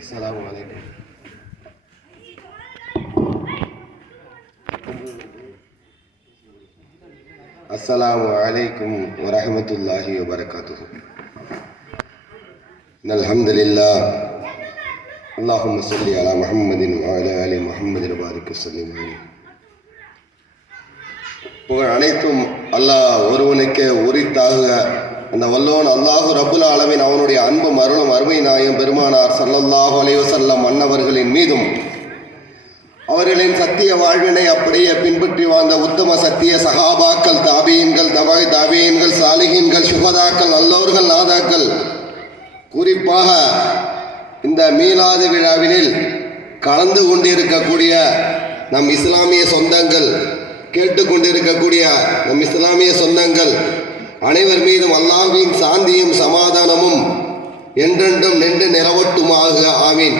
السلام عليكم. السلام عليكم ورحمة الله وبركاته. إن الحمد لله اللهم صل على محمد وعلى آل محمد وبارك وسلم عليه. புகழ் அனைத்தும் அல்லாஹ் ஒருவனுக்கே உரித்தாக. அந்த வல்லோன் அல்லாஹு ரப்புல் ஆலமீன் அவனுடைய அன்பும் அருளும் அருமை நாயம் பெருமானார் ஸல்லல்லாஹு அலைஹி வஸல்லம் அன்னவர்களின் மீதும் அவர்களின் சத்திய வாழ்வினை அப்படியே பின்பற்றி வாழ்ந்த உத்தம சத்திய சஹாபாக்கள், தாபீன்கள், தாபீன்கள், சாலிஹீன்கள், சுஹதாக்கள், நல்லோர்கள், நாதாக்கள், குறிப்பாக இந்த மீலாது விழாவினில் கலந்து கொண்டிருக்கக்கூடிய நம் இஸ்லாமிய சொந்தங்கள், கேட்டுக்கொண்டிருக்கக்கூடிய நம் இஸ்லாமிய சொந்தங்கள் அனைவர் மீதும் அல்லாஹ்வின் சாந்தியும் சமாதானமும் என்றென்றும் நின்று நிலவட்டுமாக. ஆமீன்.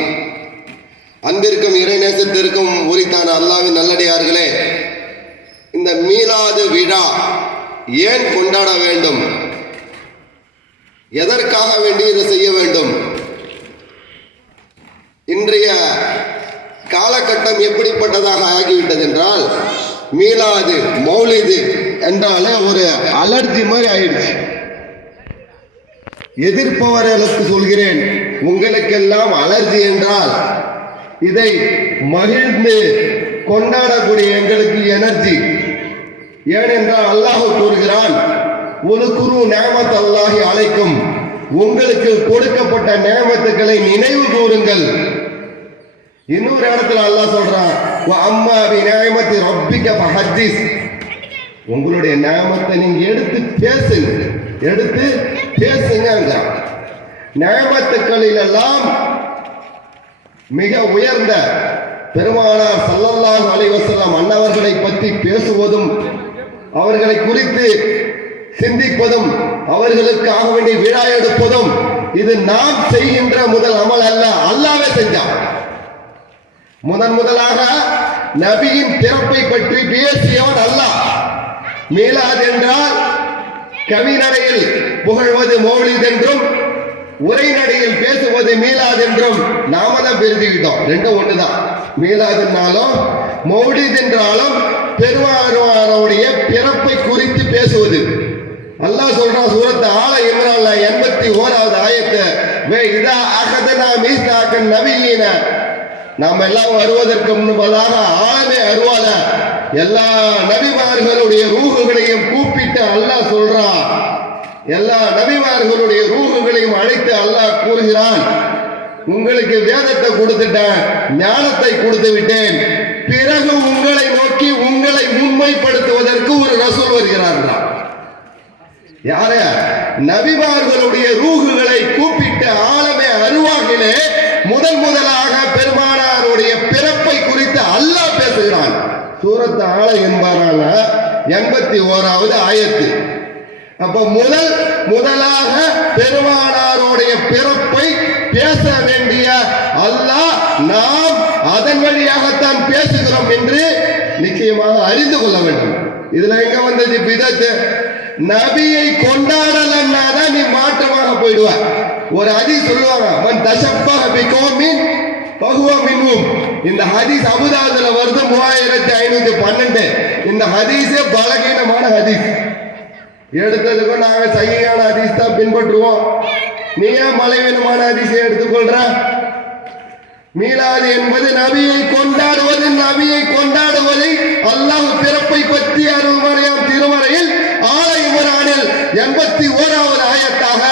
அன்பிற்கும் இறைநேசத்திற்கும் உரித்தான அல்லாஹ்வின் நல்லடியார்களே, இந்த மீலாது விழா ஏன் கொண்டாட வேண்டும், எதற்காக வேண்டி இதை செய்ய வேண்டும்? இன்றைய காலகட்டம் எப்படிப்பட்டதாக ஆகிவிட்டது என்றால், மீலாது மௌலிது என்றாலே ஒரு அலர்ஜி மாதிரி ஆயிடுச்சு. எதிர்ப்பவர்களுக்கு சொல்கிறேன், உங்களுக்கெல்லாம் அலர்ஜி என்றால் இதை மகிழ்ந்து கொண்டாடக்கூடிய எங்களுக்கு எனர்ஜி. ஏனென்றால் அல்லாஹ் கூறுகிறான், உலுகுரு நிஅமத் அல்லாஹி அலைக்கும், உங்களுக்கு கொடுக்கப்பட்ட நிஅமத்துக்களை நினைவு கூறுங்கள். இன்னொரு இடத்துல அல்லாஹ் சொல்றான், அம்மா பி நிஅமத்தி ரப்பிக ஃபஹத்திஸ், உங்களுடைய நிஅமத்தை நீங்க எடுத்து பேசுங்க. நிஅமத்துக்களில் எல்லாம் மிக உயர்ந்த பெருமானார் ஸல்லல்லாஹு அலைஹி வஸல்லம் அன்னவர்களை பற்றி பேசுவதும், அவர்களை குறித்து சிந்திப்பதும், அவர்களுக்காக வேண்டி விழா எடுப்பதும், இது நாம் செய்கின்ற முதல் அமல் அல்ல, அல்லாஹ்வே செஞ்சான். முதலாக நபியின் பிறப்பை பற்றி பேசியவன் அல்லாஹ். மீலாத் என்றால் கவிநடையில் புகழ்வது மௌலித் என்றும், உரைநடையில் பேசுவது மீலாத் என்றும் நாம தான் பிரிச்சுக்கிட்டோம். ரெண்டும் ஒண்ணுதான். மீலாதுனாலும் மௌலித் என்றாலும் பெருமானாருடைய பிறப்பை குறித்து பேசுவது. அல்லாஹ் சொல்றான் சூரத் ஆல இம்ரான்ல 81வது ஆயத்து, வே இதா அகதனா மீசாக்கன் நபியீன, நாம் எல்லாம் வருவதற்கு முன்பதாக ஆளமே அருவால எல்லா நபிமார்களுடைய ரூஹுகளையும் கூப்பிட்டு அல்லாஹ் சொல்றான். எல்லா நபிமார்களுடைய ரூஹுகளையும் அழைத்து அல்லாஹ் கூறுகிறான், உங்களுக்கு வேதத்தை கொடுத்துட்டேன், ஞானத்தை கொடுத்து விட்டேன், பிறகு உங்களை நோக்கி உங்களை உண்மைப்படுத்துவதற்கு ஒரு ரசூல் வருகிறார்களா? யார? நபிமார்களுடைய ரூஹுகளை கூப்பிட்டு ஆலமே அருவாகிலே முதலாக பெருமானாருடைய பிறப்பை குறித்து அல்லாஹ் பேசுகிறான். சூரத் ஆல என்பாரான 81வது ஆயத்து. அப்ப முதலாக பெருமானாருடைய பிறப்பை பேச வேண்டிய அல்லாஹ், நாம் அதன் வழியாகத்தான் பேசுகிறோம் என்று நிச்சயமாக அறிந்து கொள்ள வேண்டும். இதுல எங்க வந்தது பிதத்து? நபியை கொண்டாடலன்னா தான் நீ மாற்றமாக போயிடுவ. ஒரு ஹதீஸ் சொல்லுவாங்க, மன் தஷப்பஹ பிகௌமின் ஃபஹுவ மின்ஹும். இந்த ஹதீஸ் அபூதாவுதுல வருது 3512. இந்த ஹதீஸே பலகீனமான ஹதீஸ். எடுத்ததுக்கும் நாங்க சஹீஹான ஹதீஸ் தான் பின்பற்றுவோம். நீ ஏன் பலவீனமான ஹதீஸை எடுத்துக்கொள்ற? மீலாது என்பது நபியை கொண்டாடுவதை அல்லாஹ் பிறப்பை பற்றி அருள்மறையாம் திருமறையில் ஆல இம்ரானில் 81வது ஆயத்தாக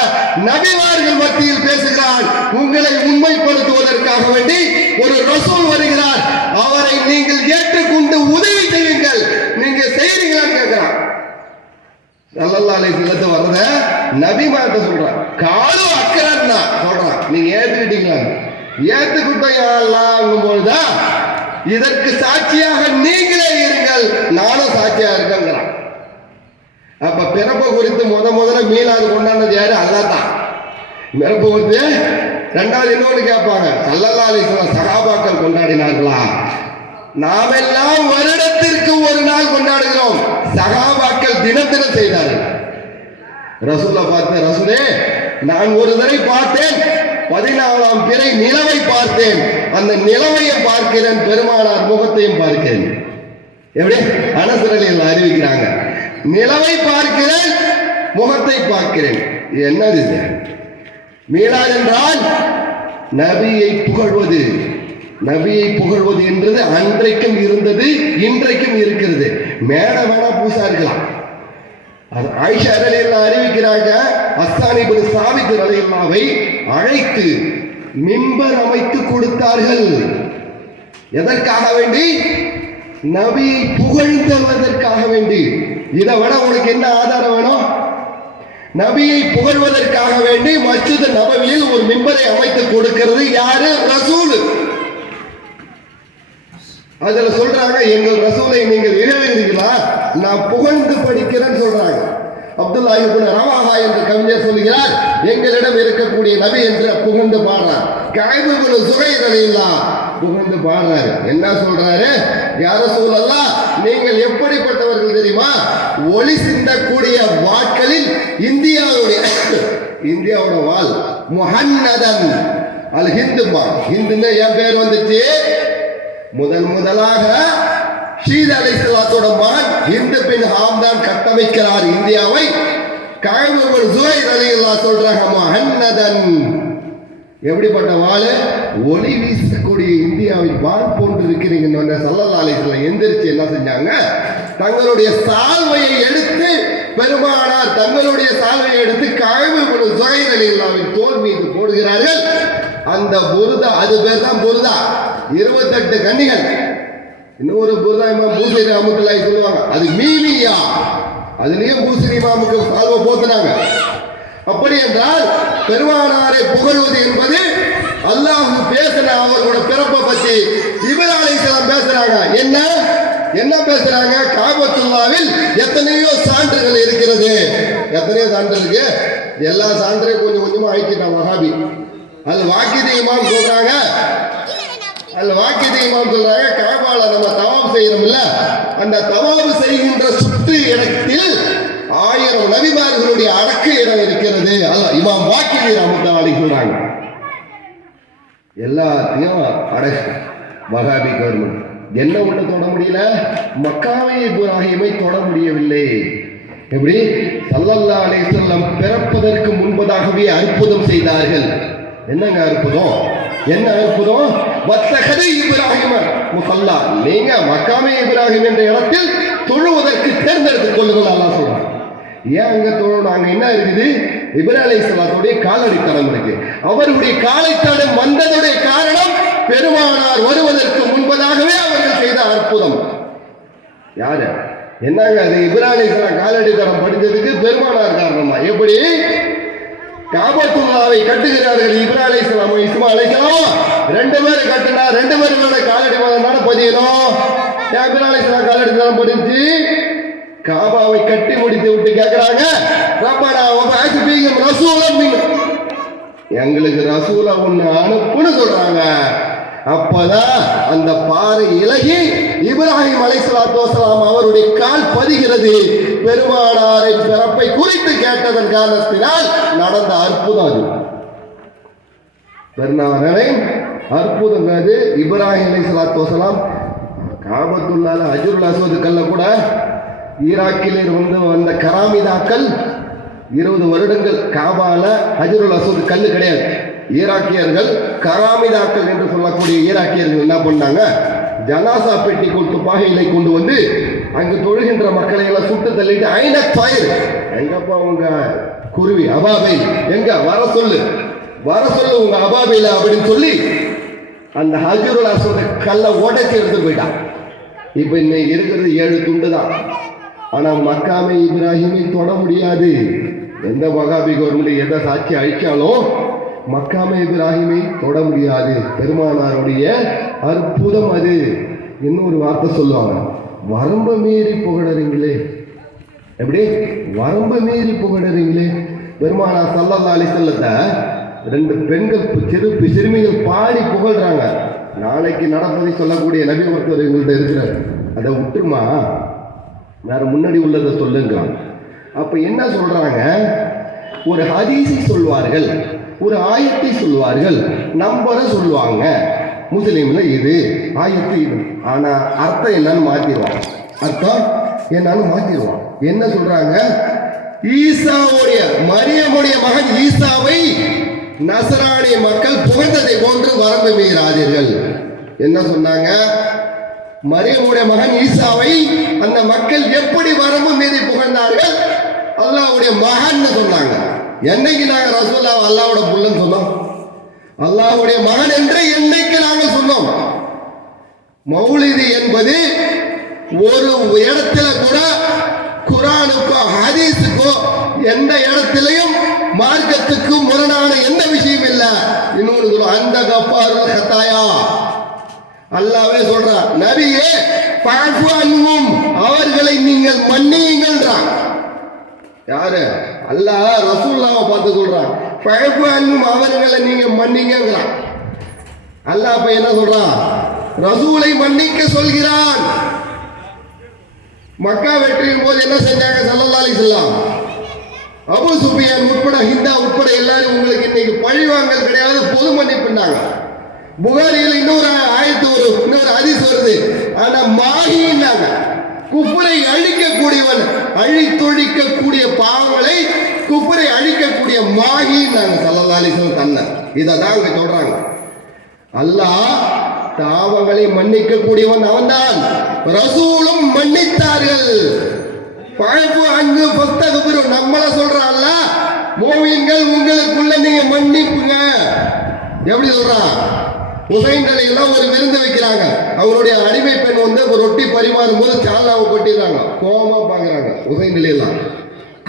நபிமார்கள் மத்தியில் பேசுகிறான். உங்களை உண்மைப்படுத்துவதற்காக வேண்டி ஒரு ரசூல் வருகிறார், அவரை நீங்கள் ஏற்றுக்கொண்டு உதவி செய்யுங்கள். நீங்க செய்றீங்களான்னு கேட்கிறான். ஸல்லல்லாஹு அலைஹி வஸல்லம் வர்றத நபிமார்ட்ட சொல்றான், காலு அக்கறன்னா சொல்றான், நீங்க ஏத்துக்கிட்டீங்களா? ஏத்துக்கிட்டோம் யா அல்லாஹ்ங்கும் போதுதான் இதற்கு சாட்சியாக நீங்களே இருங்கள், நானும் சாட்சியா இருக்கேங்கிறான். அப்ப பிறப்பை குறித்து முதல்ல மீலாது கொண்டாடுறது யாரு? அல்லாஹ் தான். பிறப்பு வந்து ரெண்டாவது இன்னொன்று கேட்பாங்க, ஸல்லல்லாஹு அலைஹி வஸல்லம் சஹாபாக்கள் கொண்டாடினார்களா? நாமெல்லாம் வருடத்திற்கு ஒரு நாள் கொண்டாடுகிறோம், சஹாபாக்கள் தினம் செய்தார்கள். ரசூலை பார்த்து, ரசூலே நான் ஒரு தடவை பார்த்தேன் 14ஆம் பிறை நிலவை பார்த்தேன், அந்த நிலவையும் பார்க்கிறேன், பெருமானார் முகத்தையும் பார்க்கிறேன். எப்படி அனசரலில் அறிவிக்கிறாங்க, நிலவை பார்க்கிறேன், முகத்தை பார்க்கிறேன். என்னது இது? மீலாத் என்றால் நபியை புகழ்வது. நபியை புகழ்வது என்றது அன்றைக்கும் இருந்தது, இன்றைக்கும் இருக்கிறது. மேடை வேணா பூசா இருக்கலாம். அது ஆயிஷா ரலியல்லாஹு அறிவிக்கிறாங்க, அஸ்ஸான் இப்னு சாபித் ரலியல்லாஹுவை அழைத்து மிம்பர் அமைத்து கொடுத்தார்கள். எதற்காக வேண்டி? நபியை புகழ்ந்ததற்காக வேண்டி. இதை விட உனக்கு என்ன ஆதாரம் வேணும்? நபியை புகழ்வதற்காக வேண்டி மஸ்ஜித் நபவியில் ஒரு மிம்பரை அமைத்து கொடுக்கிறது யாரு? ரசூல். அதுல சொல்றாங்க, எங்கள் ரசூலை நீங்கள் இகழ்கிறீர்களா? நான் புகழ்ந்து படிக்கிறேன்னு சொல்றாங்க. அப்துல்லாஹ் இப்னு ரவாஹா என்ற கவிஞர் சொல்கிறார், எங்களிடம் இருக்கக்கூடிய நபி என்று புகழ்ந்து பாடுறார். கஅப் இப்னு ஸுஹைர் ரலியல்லாஹு புகழ்ந்து பாடுறாரு. என்ன சொல்றாரு? யா ரசூலல்லாஹ், நீங்கள் எப்படிப்பட்டவர்கள் தெரியுமா? ஒளி சிந்தக்கூடிய வாட்களில் இந்தியாவோட வால் முஹன்னதன் அல் ஹிந்துமா. ஹிந்துன்னு என் பேர் வந்துச்சு. முதலாக ஷீத் அலைஹிஸ்ஸலாத்தோட மகன் ஹிந்து பின் ஹாம்தான் கட்டமைக்கிறார் இந்தியாவை. கஅப் இப்னு ஸுஹைர் ரலியல்லாஹு சொல்றாங்க, முஹன்னதன். எப்படிப்பட்ட வாள்? ஒளி வீசக்கூடிய இந்தியாவில் வாள் போன்று இருக்கிறீங்கன்னு ஸல்லல்லாஹு அலைஹி வஸல்லம் எந்திரிச்சு என்ன செஞ்சாங்க? தங்களுடைய சால்வையை எடுத்து, பெருமானார் தங்களுடைய சால்வையை எடுத்து கஅப் இப்னு ஸுஹைர் ரலியல்லாஹுவின் தோள் மீது போடுகிறார்கள். அந்த புர்தா, அது பேர் தான் புர்தா. 28 கன்னிகள். இன்னொரு புர்தா இமாம் பூசரி ரஹ்மத்துல்லாஹி சொல்லுவாங்க, அது மீமியா. அதுலயும் பூசரி இமாமுக்கு சால்வை போத்துனாங்க. அப்படி என்றால் பெருமானாரை புகழ்வது என்பது, அல்லாஹ் பேசின அவர்களோட பிறப்பை பற்றி இப்ராஹீம் அலைஹிஸ்ஸலாம் பேசுறாங்க. என்ன பேசுறாங்க? காபத்துல்லாவில் எத்தனையோ சான்றுகள் இருக்கிறது. எத்தனையோ சான்று இருக்கு. எல்லா சான்றையும் கொஞ்சம் கொஞ்சமா அழிச்சிட்டான் வஹாபி. அது வாக்கிதி இமாம் சொல்றாங்க, காபால நம்ம தவாப் செய்யறோம்ல, அந்த தவாப் செய்கின்ற சுற்று இடத்தில் 1000 நபிமார்களுடைய அடக்க இடம் இருக்கிறது. அல்லாஹ் இமாம் வாக்கிதி ரஹ்மத்துல்லாஹி சொல்றாங்க. எல்லாத்தையும் அடக்கு வஹாபி கவர்மெண்ட். என்ன ஒண்ணு தொட முடியல? மக்காவை இப்ராஹீமை தொட முடியவில்லை. எப்படி? ஸல்லல்லாஹு அலைஹி வஸல்லம் பிறப்பதற்கு முன்பதாகவே அற்புதம் செய்தார்கள். என்னங்க அற்புதம்? என்ன அற்புதம்? வத்தகது இப்ராஹிம முஸல்லா. நீங்க மக்காமே இப்ராஹிம் என்ற இடத்தில் தொழுவதற்கு தேர்ந்தெடுத்துக் கொள்ளுங்கள் அல்லாஹ் சொல்றான். ஏன் அங்க தொழணும்? அங்க என்ன இருக்குது? இப்ராஹிம் அலைஹிஸ்ஸலாத்துடைய காலடி தடம் இருக்கு. அவருடைய காலை தடம் வந்ததுடைய காரணம் பெருமானார் வருவதற்கு முன்பதாகவே அவர்கள் செய்த அற்புதம். யாரு? என்னங்க அது? இப்ராஹிம் அலைஹிஸ்ஸலாம் காலடி தடம் படித்ததுக்கு பெருமானார் காரணமா? எப்படி? காபத்துல்லாவை கட்டுகிறார்கள் இப்ராஹிம் அலைஹிஸ்ஸலாம், இஸ்மாயில் அலைஹிஸ்ஸலாம். 2 பேர் கட்டினா 2 பேரோட காலடி மதம் பதியணும். இப்ராஹிம் அலைஹிஸ்ஸலாம் காலடி தடம் படிச்சு காபாவை கட்டி முடித்து விட்டு கேட்கிறாங்க, ரப்பனா வபஅத் ஃபீஹிம் ரசூலன் மின்ஹும், எங்களுக்கு ரசூலா ஒண்ணு அனுப்புன்னு சொல்றாங்க. அப்பதான் அந்த பாறை இலகி இப்ராஹிம் அலைஹிஸ்ஸலாத்து வஸலாம் அவருடைய கால் பதிகிறது. பெருமானாரின் பிறப்பை குறித்து கேட்டதன் காரணத்தினால் நடந்த அற்புதம் அது. பெருமானாரின் அற்புதம் அது. இப்ராஹிம் அலைஹிஸ்ஸலாத்து வஸலாம் காபத்துல்லாஹ் ஹஜ்ருல் அஸ்வத் கல்ல கூட ஈராக்கில் வந்த கராமிதாக்கள் 20 வருடங்கள் காபால ஹஜ்ருல் அஸ்வத் கல்லு கிடையாது. ஈராக்கியர்கள் கராமிதாக்கள் என்று சொல்லக்கூடிய ஈராக்கியர்கள் என்ன பண்ணாங்க? ஜனாசா பெட்டி கொண்டு பாகையிலை கொண்டு வந்து அங்கு தொழுகின்ற மக்களை எல்லாம் சுட்டு தள்ளிட்டு, ஐநத் ஃபயர், எங்கப்பா உங்க குருவி அபாபைல், எங்க வர சொல்லு உங்க அபாபைல அப்படின்னு சொல்லி அந்த ஹஜ்ருல் அஸ்வத் கல்லை உடைச்சு எடுத்துட்டு போயிட்டான். இப்ப இன்னைக்கு இருக்கிறது 7 துண்டு தான். ஆனா மக்காமே இப்ராஹீமை தொட முடியாது. எந்த வஹாபி கவர்மெண்ட் எதை சாட்சி அழிச்சாலும் மக்காமே இப்ராஹீமை தொட முடியாது. பெருமானாருடைய அற்புதம் அது. இன்னொரு வார்த்தை சொல்லுவாங்க, வரம்பு மீறி புகழறீங்களே. எப்படி? வரம்பு மீறி புகழறீங்களே. பெருமானார் ஸல்லல்லாஹு அலைஹி வஸல்லத்தை 2 பெண்கள் சிறுமிகள் பாடி புகழ்றாங்க. நாளைக்கு நடப்பதை சொல்லக்கூடிய நபி ஒருத்தர் எங்கள்கிட்ட இருக்கிறார். அதை விட்டுருமா, வேற முன்னாடி உள்ளதை சொல்லுங்கிறாங்க. அப்ப என்ன சொல்றாங்க? ஒரு ஹதீஸை சொல்வார்கள், ஒரு ஆயத்தை சொல்வார்கள், நம்பரை சொல்லுவாங்க. முஸ்லீம்ல இது ஆயத்து இது, ஆனா அர்த்தம் என்னன்னு மாத்திடுவான். அர்த்தம் என்னன்னு மாத்திடுவான். என்ன சொல்றாங்க? ஈசாவுடைய மரியமுடைய மகன் ஈசாவை நசராணிய மக்கள் புகழ்ந்ததை போன்று வரம்பு மீறாதீர்கள். என்ன சொன்னாங்க? மரியமுடைய மகன் ஈசாவை அந்த மக்கள் எப்படி வரம்பு மீறி புகழ்ந்தார்கள்? அல்லாஹ்வுடைய மகன் சொன்னாங்க. என்னைக்கு நாங்க ரசூலுல்லாஹ் அல்லாஹ்வோட புள்ளன்னு சொன்னோம்? அல்லாஹ்வுடைய மகன் என்று என்னைக்கு நாங்கள் சொன்னோம்? மௌலிதி என்பது ஒரு இடத்துல கூட குர்ஆனுக்கோ ஹதீஸுக்கோ எந்த இடத்திலையும் மார்க்கத்துக்கு முரணான எந்த விஷயம் இல்லை. இன்னொரு அந்த கஃபாருல் ஹதாயா அல்லாஹ்வே சொல்றான், நபியே ஃபஅஃபு அன்ஹும், அவர்களை நீங்கள் மன்னியுங்கள்ன்றான். யாரு? அல்லாஹ் ரசூலுல்லாஹ்வை பார்த்து சொல்றான், ஃபஅஃபு அன்ஹும், அவர்களை நீங்க மன்னிங்கங்கறான். அல்லாஹ் அப்ப என்ன சொல்றான்? ரசூலை மன்னிக்க சொல்கிறான். மக்கா வெற்றியின் போது என்ன செஞ்சாங்க ஸல்லல்லாஹு அலைஹி வஸல்லம்? அபூ சுஃபியான் உட்பட ஹிந்தா உட்பட எல்லாரும் உங்களுக்கு இன்னைக்கு பழிவாங்கல் கிடையாது, பொது மன்னிப்புனாங்க. புகாரியில் இன்னொரு ஹதீஸ் வருது, ஆனா மாஹின்னாங்க. குஃப்ரை அழிக்கக்கூடியவன், அழித்தொழிக்கக்கூடிய பாவங்களை குஃப்ரை அழிக்கக்கூடிய மாஹின்னாங்க ஸல்லல்லாஹு அலைஹி வஸல்லம் தன்னை. இதை தான் அங்க சொல்றாங்க. அல்லாஹ் பாவங்களை மன்னிக்க கூடியவன் அவன்தான். ரசூலும் மன்னித்தார்கள். நம்மள சொல்றான்ல, மோமீன்கள் உங்களுக்குள்ள நீங்க மன்னிப்புங்க. எப்படி சொல்றான்? ஹுசைன் எல்லாம் ஒரு விருந்து வைக்கிறாங்க. அவருடைய அடிமை பெண் வந்து ஒரு ரொட்டி பரிமாறும் போது சாலாவை கொட்டிடுறாங்க. கோபமா பாக்குறாங்க ஹுசைன் எல்லாம்.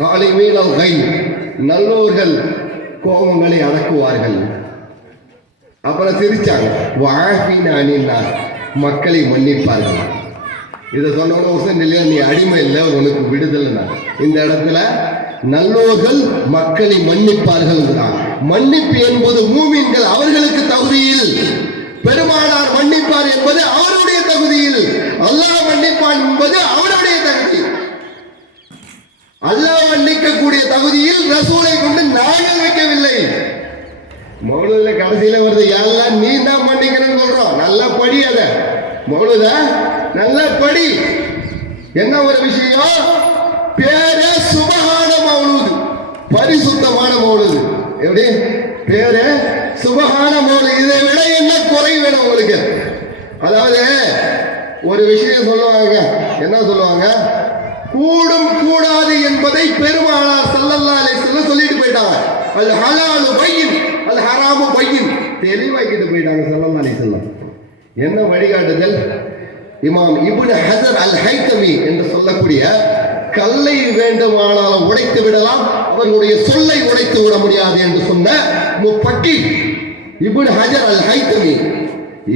காலை மீனல் கை, நல்லோர்கள் கோபங்களை அடக்குவார்கள். அப்புறம் சிரிச்சாங்க, மக்களை மன்னிப்பார்கள். இதை சொன்னோட ஹுசைன் இல்லையா, நீ அடிமை இல்லை, உனக்கு விடுதலை. இந்த இடத்துல நல்லோர்கள் மக்களை மன்னிப்பார்கள். மன்னிப்பு என்பது மூமின்கள் அவர்களுக்கு தகுதியில், பெருமானார் மன்னிப்பார் என்பது அவருடைய தகுதியில், அல்லாஹ் மன்னிப்பான் என்பது அவருடைய தகுதி. அல்லாஹ் மன்னிக்கக்கூடிய தகுதியில் ரசூலை கொண்டு நாங்கள் வைக்கவில்லை. மௌலூதுல கடைசியில வருது, எல்லாம் நீ தான் மன்னிக்கிறேன்னு சொல்றோம். நல்லா படி, அத மௌலூத நல்லா படி. என்ன ஒரு விஷயம்? பேரே சுபஹான மௌலூது, பரிசுத்தமான மௌலூது. எப்படி பேரு? சுபஹான மௌலூது. இதை விட என்ன குறை வேணும் உங்களுக்கு? அதாவது ஒரு விஷயம் சொல்லுவாங்க, என்ன சொல்லுவாங்க? கூடும் கூடாது என்பதை பெருமானார் ஸல்லல்லாஹு அலைஹி வஸல்லம் சொல்லிட்டு போயிட்டாங்க. அல் ஹலாலு பையின் அல் ஹராமு பையின், தெளிவாக்கிட்டு போயிட்டாங்க ஸல்லல்லாஹு அலைஹி வஸல்லம். என்ன வழிகாட்டுதல்? இமாம் இப்னு ஹஜர் அல் ஹைத்தமி என்று சொல்லக்கூடிய, கல்லை வேண்டுமானாலும் உடைத்து விடலாம், அவர்களுடைய சொல்லை உடைத்து விட முடியாது என்று சொன்ன முஃபக்கி இப்னு ஹஜர் அல் ஹைத்தமி.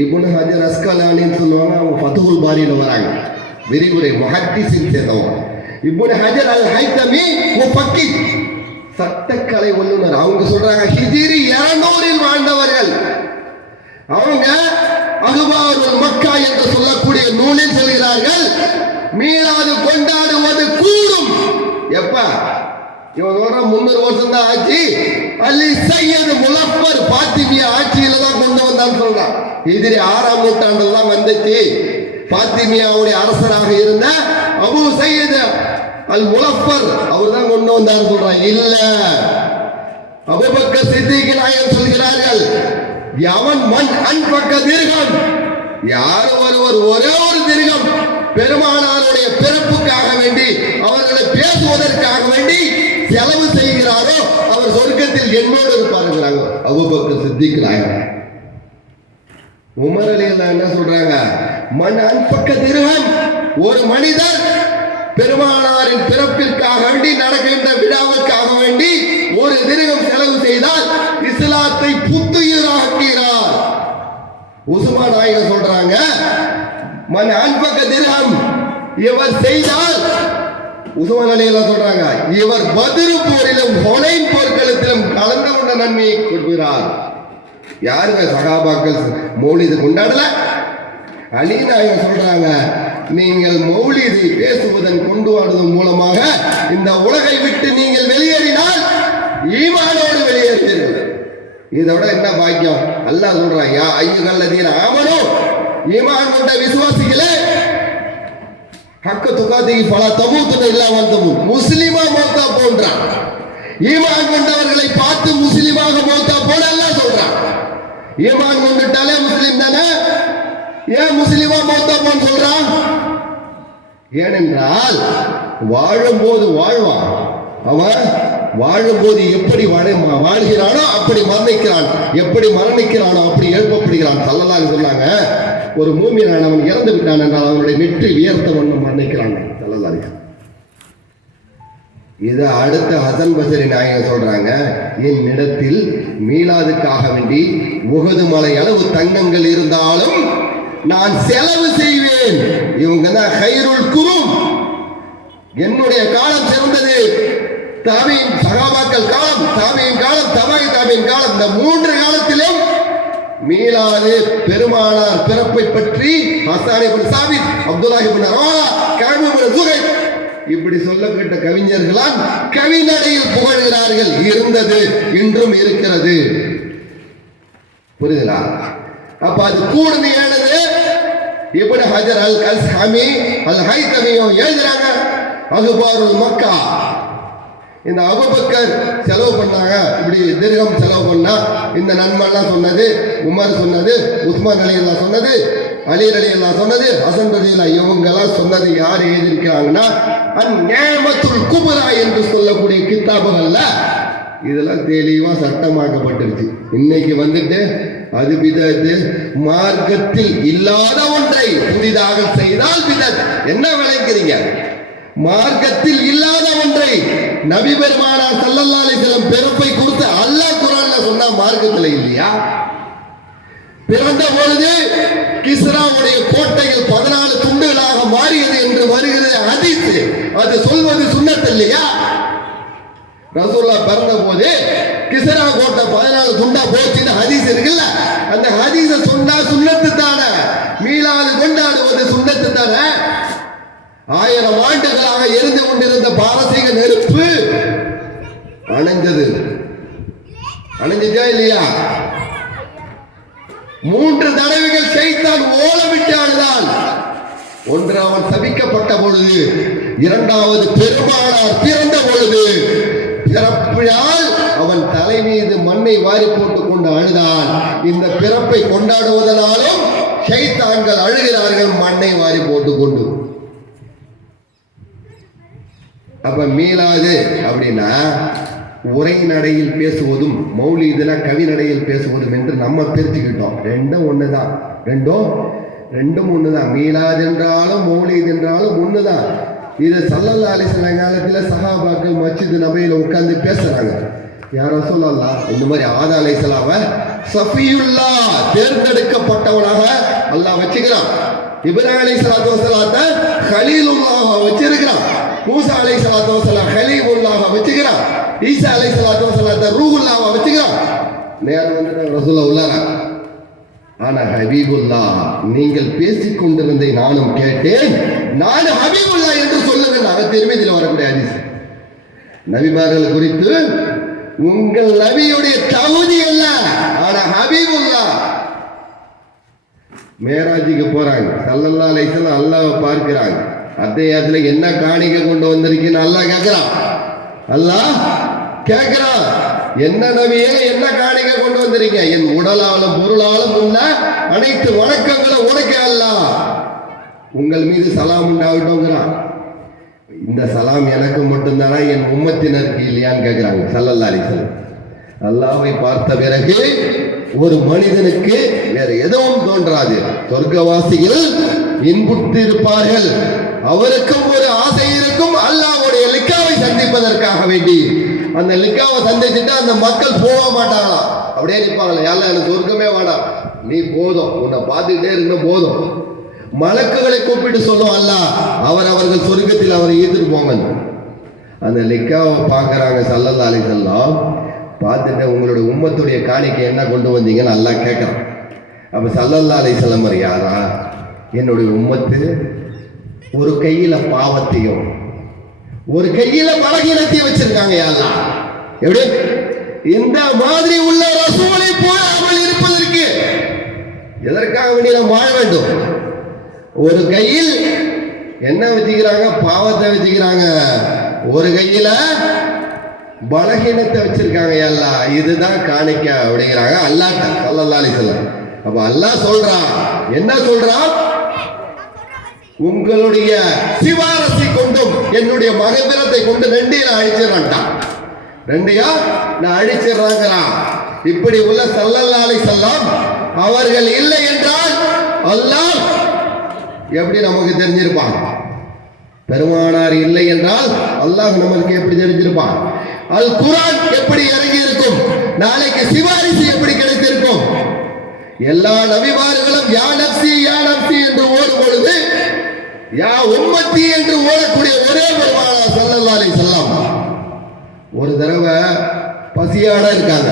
இப்னு ஹஜர் அஸ்கலானின்னு சொல்லுவாங்க, அவங்க ஃபத்ஹுல் பாரியில வராங்க, விரிவுரை முஹத்திஸின் சேர்ந்தவங்க. இப்னு ஹஜர் அல் ஹைத்தமி முஃபக்கி, சட்டக்கலை வல்லுநர். அவங்க சொல்றாங்க, ஹிஜ்ரி 200 வாழ்ந்தவர்கள். அவங்க அஹ்பாருல் மக்கா என்று சொல்லக்கூடிய நூலில் சொல்கிறார்கள், மீளாது கொண்டாடுவது கூடும். எப்ப? இவன் சொல்ற 300 வருஷம் தான் ஆட்சி. அலி சையது முலப்பர் பாத்திமியா ஆட்சியில தான் கொண்டு வந்தான்னு சொல்றான். ஹிஜ்ரி 6ஆம் நூற்றாண்டில் தான் வந்துச்சு. பாத்திமியாவுடைய அரசராக இருந்த அபூ சையத் அல் முலப்பர் அவர் தான் கொண்டு வந்தார் சொல்றான். இல்ல, அபூபக்கர் சித்திக் நாயகம் சொல்கிறார்கள், எவன் மண் அன்பக்க தீர்கம், யார் ஒருவர் ஒரே ஒரு தீர்க்கம் பெருமானாருடைய பிறப்புக்காக வேண்டி, அவர்களை பேசுவதற்காக வேண்டி செலவு செய்கிறாரோ அவர் சொர்க்கத்தில் என்னோடு இருப்பாருங்கிறாங்க அபூபக்கர் சித்திக் நாயகம். உமர் அலியல்லாஹ் என்ன சொல்றாங்க? மண் அன்பக்க தீர்கம், ஒரு மனிதர் பெருமானாரின் பிறப்பிற்காக வேண்டி நடக்கின்ற விழாவிற்காக வேண்டி ஒரு திரகம் செலவு செய்தால் இஸ்லாத்தை புத்துயிராக்கிறார். உஸ்மான் நாயகம் சொல்றாங்க, மன் அன்பக திரகம், இவர் செய்தால், உஸ்மான் அலியல்லாஹ் சொல்றாங்க, இவர் பத்ர் போரிலும் ஹுனைன் போர்க்களத்திலும் கலந்து கொண்ட நன்மையை கொடுக்கிறார். யாருங்க சகாபாக்கள் மௌலிது கொண்டாடல? அலி நாயகம் சொல்றாங்க, நீங்கள் மௌலிதை பேசுவதன் கொண்டு வருவதன் மூலமாக இந்த உலகை விட்டு நீங்கள் வெளியேறினால் ஈமானோடு வெளியேறுவீர்கள். இதை விட என்ன பாக்கியம்? அல்லாஹ் சொல்றான், யா அய்யுஹல்லதீன ஆமனூ, ஈமான் கொண்ட விசுவாசிகளே, ஹக்க துகாதிஹி ஃபலா தமூதுன இல்லா வ அன்தும் முஸ்லிமா மௌத்தா போன்றான். ஈமான் கொண்டவர்களை பார்த்து முஸ்லிமாக மௌத்தா போன அல்லாஹ் சொல்றான். ஈமான் கொண்டுட்டாலே முஸ்லிம் தானே, ஏன் முஸ்லிமா மௌத்தா போன்னு சொல்றான்? ஏனென்றால் வாழும்போது வாழ்வான். அவன் வாழும்போது எப்படி வாழ்கிறானோ அப்படி மரணிக்கிறான், எப்படி மரணிக்கிறானோ அப்படி எழுப்பப்படுகிறான். ஸல்லல்லாஹு சொன்னாங்க, ஒரு மூமினான் அவன் இறந்து விட்டான் என்றால் அவனுடைய நெற்றி வியர்த்த வண்ணம் மரணிக்கிறான். ஸல்லல்லாஹு. இதை அடுத்த ஹசன் பஸரி நாயகம் சொல்றாங்க, என்னிடத்தில் மீலாதுக்காக வேண்டி உஹது மலை அளவு தங்கங்கள் இருந்தாலும் நான் செலவு செய்வேன். இவங்க தான் கைருல் குரும். என்னுடைய காலம் சிறந்தது. தாபியின் சகாபாக்கள் காலம், தாபியின் காலம், தபாய் தாபியின் காலம், இந்த 3 காலத்திலும் மீலாது பெருமானார் பிறப்பை பற்றி ஹஸ்ஸான் இப்னு சாபித், அப்துல்லாஹ் இப்னு ரவாஹா, கஅப் இப்னு ஸுஹைர் இப்படி சொல்லப்பட்ட கவிஞர்களால் கவிநடையில் புகழ்கிறார்கள். இருந்தது, இன்றும் இருக்கிறது. புரியுதுங்களா? அப்ப அது கூடுது. ஏனது இப்னு ஹஜர் அல் கஸ்ஹமி அல் ஹைதமியோ எழுதுறாங்க, அக்பாருல் மக்கா. இந்த அபூபக்கர் செலவு பண்ணாங்க, இப்படி திர்ஹம் செலவு பண்ணா இந்த நன்மைலாம் சொன்னது உமர் சொன்னது, உஸ்மான் ரலியல்லாஹு சொன்னது, அலி ரலியல்லாஹு சொன்னது, ஹசன் ரலியல்லாஹு இவங்கெல்லாம் சொன்னது யார் எழுதியிருக்கிறாங்கன்னா அந்நியமத்துல் குப்ரா என்று சொல்லக்கூடிய கிதாபுகள்ல இதெல்லாம் தெளிவா சட்டமாக்கப்பட்டிருச்சு. இன்னைக்கு வந்துட்டு அது பிதத்து, மார்க்கத்தில் இல்லாத ஒன்றை புதிதாக செய்தால் பிதத். என்ன விளைக்கிறீங்க? மார்க்கத்தில் இல்லாத ஒன்றை நபி பெருமானார் ஸல்லல்லாஹு அலைஹி வஸல்லம் பிறப்பை குறித்து அல்லாஹ் குர்ஆன்ல சொன்னா மார்க்கத்தில் இல்லையா? பிறந்த பொழுது கிஸ்ராவுடைய கோட்டையில் 14 துண்டுகளாக மாறியது என்று வருகிறது ஹதீஸ். அது சொல்வது சுன்னத் இல்லையா? ரசூலுல்லாஹ் பிறந்த போது கிஸ்ரா கோட்டை 14 துண்டா போச்சுன்னு ஹதீஸ் இருக்குல்ல, அந்த ஹதீஸை சொன்னா சுன்னத்து தானே. மீலாது கொண்டாடுவது சுன்னத்து தானே. 1000 ஆண்டுகளாக எரிந்து கொண்டிருந்த பாரசீக நெருப்பு அணைஞ்சது. அணைஞ்சதா இல்லையா? 3 தடவைகள் ஷைத்தான் ஓலமிட்டாடுதான். ஒன்று அவன் சபிக்கப்பட்ட பொழுது, இரண்டாவது பெருமானார் பிறந்த பொழுது. பிறப்பினால் அவன் தலை மீது மண்ணை வாரி போட்டுக் கொண்டு அழுதான். இந்த பிறப்பை கொண்டாடுவதனாலும் ஷைத்தான்கள் அழுகிறார்கள், மண்ணை வாரி போட்டுக்கொண்டு. அப்ப மீளாது அப்படின்னா உரை நடையில் பேசுவதும் மௌலிதுனா கவி நடையில் பேசுவதும் என்று நம்ம பிரிச்சுக்கிட்டோம். ரெண்டும் ஒண்ணுதான். ரெண்டும் ஒண்ணுதான். மீளாது என்றாலும் மௌலிது என்றாலும் ஒண்ணுதான். இது ஸல்லல்லாஹு அலைஹி வஸல்லம் காலத்தில் சஹாபாக்கள் மஸ்ஜித் நபையில உட்கார்ந்து பேசுறாங்க. யா ரசூலல்லாஹ், இந்த மாதிரி ஆதா அலைஹிஸ்ஸலாம சஃபியுல்லா தேர்ந்தெடுக்கப்பட்டவனாக அல்லாஹ் வச்சுக்கிறான். இப்ராஹிம் அலைஹிஸ்ஸலாத்து வஸலாத்த கலீலுல்லாஹ் வச்சிருக்கிறான். மூசா அலைஹிஸ்ஸலாத்து வஸலாம் கலீமுல்லாஹ் வச்சுக்கிறான். ஈசா அலைஹிஸ்ஸலாத்து வஸலாத்த ரூஹுல்லாஹ் வச்சுக்கிறான். நேரம் வந்து ரசூலுல்லாஹ் உள்ளாரா. ஆனா ஹபீபுல்லா, நீங்கள் பேசிக் கொண்டிருந்ததை நானும் கேட்டேன், நான் ஹபீபுல்லா என்று சொல்லுங்கள். நாங்கள் திருமதியில் வரக்கூடிய ஹதீஸ். நபிமார்கள் குறித்து உங்கள் நபியுடைய தகுதி அல்ல, ஆனா ஹபீபுல்லா. மேராஜுக்கு போறாங்க, ஸல்லல்லாஹு அலைஹி வஸல்லம் அல்லாஹ்வை பார்க்கிறாங்க. அத்தியாயத்துல என்ன காணிக்கை கொண்டு வந்திருக்கீன்னு அல்லாஹ் கேட்கிறான். அல்லாஹ் கேட்கிறான், என்ன நபியே என்ன காணிக்கை கொண்டு வந்திருக்கீங்க? என் உடலாலும் பொருளாலும் உள்ள அனைத்து வணக்கங்களும் உனக்கு அல்லாஹ், உங்கள் மீது சலாம் உண்டாகட்டும்ங்கிறான். இந்த சலாம் எனக்கு மட்டும்தானா, என் உம்மத்தினருக்கு இல்லையான்னு கேட்கிறாங்க ஸல்லல்லாஹு அலைஹி வஸல்லம். அல்லாஹ்வை பார்த்த பிறகு ஒரு மனிதனுக்கு வேற எதுவும் தோன்றாது. சொர்க்கவாசிகள் இன்புற்று இருப்பார்கள், அவருக்கும் ஒரு ஆசை இருக்கும், அல்லாஹ்வுடைய லிக்காவை சந்திப்பதற்காக வேண்டி. அந்த லிக்காவை சந்திச்சுட்டு அந்த மக்கள் போக மாட்டாங்களாம், அப்படியே நிற்பாங்களா, யாரெல்லாம் எனக்கு சொர்க்கமே வேணாம், நீ போதும், உன்னை பார்த்துக்கிட்டே இருக்க போதும். மலக்குகளை கூப்பிட்டு சொல்லும் அல்லாஹ், அவர்கள் சொர்க்கத்தில் அவரை ஏற்றுட்டு போங்க. அந்த லிக்காவை பார்க்குறாங்க ஸல்லல்லாஹு அலைஹி வஸல்லம். பார்த்துட்டு உங்களுடைய உம்மத்துடைய காணிக்கை என்ன கொண்டு வந்தீங்கன்னு அல்லாஹ் கேட்குறான். அப்போ ஸல்லல்லாஹு அலைஹி வஸல்லம் யாரா? என்னுடைய உம்மத்து ஒரு கையில பாவத்தையும் ஒரு கையில பலகீனத்தையும் வச்சிருக்காங்க. யாரெல்லாம் எப்படி இந்த மாதிரி உள்ள ரசூலை போல அமல் இருப்பதற்கு எதுக்கு? எதற்காக வேண்டி நாம் வாழ வேண்டும்? ஒரு கையில் என்ன வச்சுக்கிறாங்க? பாவத்தை வச்சுக்கிறாங்க. ஒரு கையில பலகீனத்தை வச்சிருக்காங்க. எல்லாம் இதுதான் காணிக்க அப்படிங்கிறாங்க அல்லாஹ் ஸல்லல்லாஹு அலைஹி வஸல்லம். அப்ப அல்லாஹ் சொல்றான், என்ன சொல்றான்? உங்களுடைய சிவாரசி கொண்டும் என்னுடைய மகபிரத்தை கொண்டு ரெண்டையும் நான் அழிச்சிடறான்ட்டான். ரெண்டையா நான் அழிச்சிடறாங்கிறான். இப்படி உள்ள ஸல்லல்லாஹு அலைஹி வஸல்லம் அவர்கள் இல்லை என்றால் அல்லாஹ் எப்படி நமக்கு தெரிஞ்சிருப்பான்? பெருமானார் இல்லை என்றால் அல்லாஹ் நமக்கு எப்படி தெரிஞ்சிருப்பான்? அல் குர்ஆன் எப்படி இறங்கி இருக்கும்? நாளைக்கு சிவாரிசு எப்படி கிடைத்திருக்கும்? எல்லா நபிமார்களும் யா நப்சி யா நப்சி என்று ஓடும் பொழுது யா உம்மத்தி என்று ஓடக்கூடிய ஒரே பெருமானார் ஸல்லல்லாஹு அலைஹி வஸல்லம் ஒரு தடவை பசியோட இருக்காங்க.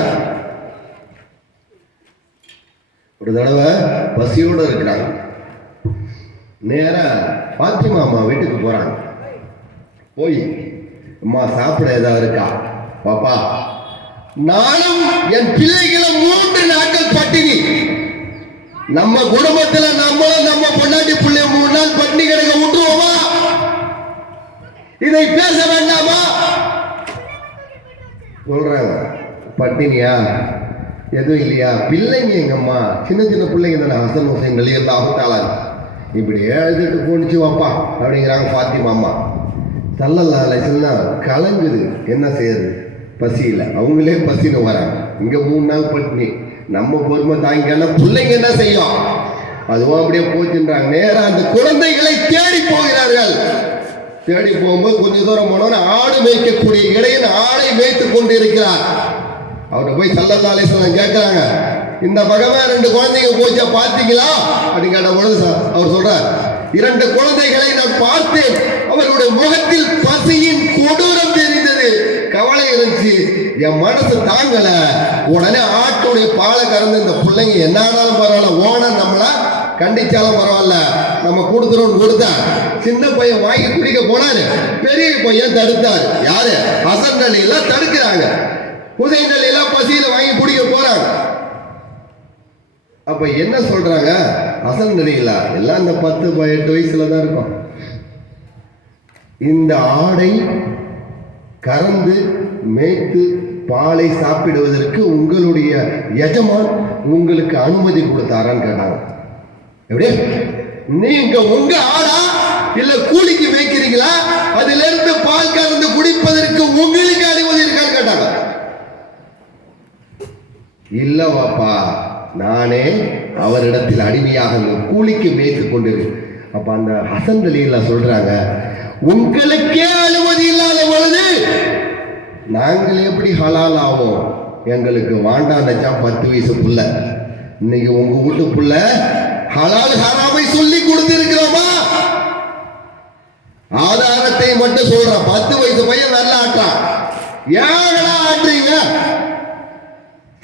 ஒரு தடவை பசியோட இருக்கிறாங்க. நேரா பாத்திமா அம்மா வீட்டுக்கு போறாங்க. போய் அம்மா சாப்பிட ஏதாவது இருக்கா? பாப்பா, நானும் என் பிள்ளைகளும் 3 நாட்கள் பட்டினி. நம்ம குடும்பத்துல நம்மளும் நம்ம பொண்டாட்டி பிள்ளை 3 நாள் பட்டினி கிடக்க விட்டுருவோமா? இதை பேச வேண்டாமா? சொல்றாங்க. பட்டினியா? எதுவும் இல்லையா? பிள்ளைங்க எங்கம்மா? சின்ன சின்ன பிள்ளைங்க தானே. ஹசன் ஹுசைன் ரலியல்லாஹு தஆலா இப்படி எழுதிட்டு போனிச்சு வாப்பா அப்படிங்கிறாங்க பாத்திமா அம்மா. ஸல்லல்லாஹு அலைஹி வஸல்லம் கலங்குது. என்ன செய்யறது? பசியில் அவங்களே பசின்னு வராங்க. இங்கே 3 நாள் பட்டினி. நம்ம பொறுமை தாங்கினா பிள்ளைங்க என்ன செய்யும்? அதுவும் அப்படியே போச்சுன்றாங்க. நேராக அந்த குழந்தைகளை தேடி போகிறார்கள். தேடி போகும்போது கொஞ்சம் தூரம் போனோன்னு ஆடு மேய்க்கக்கூடிய இடையன் ஆடை மேய்த்து கொண்டு இருக்கிறார். அவரை போய் ஸல்லல்லாஹு அலைஹி வஸல்லம் கேட்குறாங்க, இந்த பகமே 2 குழந்தைங்க போச்சா பார்த்தீங்களா அப்படின்னு கேட்ட பொழுது அவர் சொல்றார், 2 குழந்தைகளை நான் பார்த்தேன். அவருடைய முகத்தில் பசியின் கொடூரம் தெரிந்தது. கவலை இருந்துச்சு. என் மனசு தாங்கல. உடனே ஆட்டுடைய பாலை கறந்து இந்த பிள்ளைங்க என்ன ஆனாலும் பரவாயில்ல, ஓனர் நம்மள கண்டிச்சாலும் பரவாயில்ல, நம்ம கொடுத்துருவோம்னு கொடுத்தா சின்ன பையன் வாங்கி குடிக்க போனாரு. பெரிய பையன் தடுத்தாரு. யாரு? ஹசன் அலிலாம் தடுக்கிறாங்க. ஹுசைன் அலிலாம் பசியில வாங்கி குடிக்க போறாங்க. அப்ப என்ன சொல்றாங்க? ஹசன் அலிலா எல்லாம் இந்த 10-8 வயசுல தான் இருக்கும். இந்த ஆடை கறந்து மேய்த்து பாலை சாப்பிடுவதற்கு உங்களுடைய எஜமான் உங்களுக்கு அனுமதி கொடுத்தாரான்னு கேட்டாங்க. எப்படி? நீங்க உங்க ஆடா இல்ல கூலிக்கு மேய்க்கிறீங்களா? அதுல இருந்து பால் கறந்து குடிப்பதற்கு உங்களுக்கு அனுமதி இருக்கான்னு கேட்டாங்க. இல்ல வாப்பா, நானே அவரிடத்தில் அடிமையாக கூலிக்கு மேய்த்து கொண்டிருக்கேன். அப்ப அந்த ஹசன் அலிலா சொல்றாங்க, உங்களுக்கே அனுமதி இல்லாத பொழுது நாங்கள் எப்படி ஹலால் ஆவோம்? எங்களுக்கு வாண்டாம் நச்சான் 10 வயசு புள்ள. இன்னைக்கு உங்க வீட்டு புள்ள ஹலால் ஹராமை சொல்லி கொடுத்திருக்கிறோமா? ஆதாரத்தை மட்டும் சொல்றான். 10 வயசு பையன் வரல ஆட்டான். ஏங்கடா ஆட்டுறீங்க?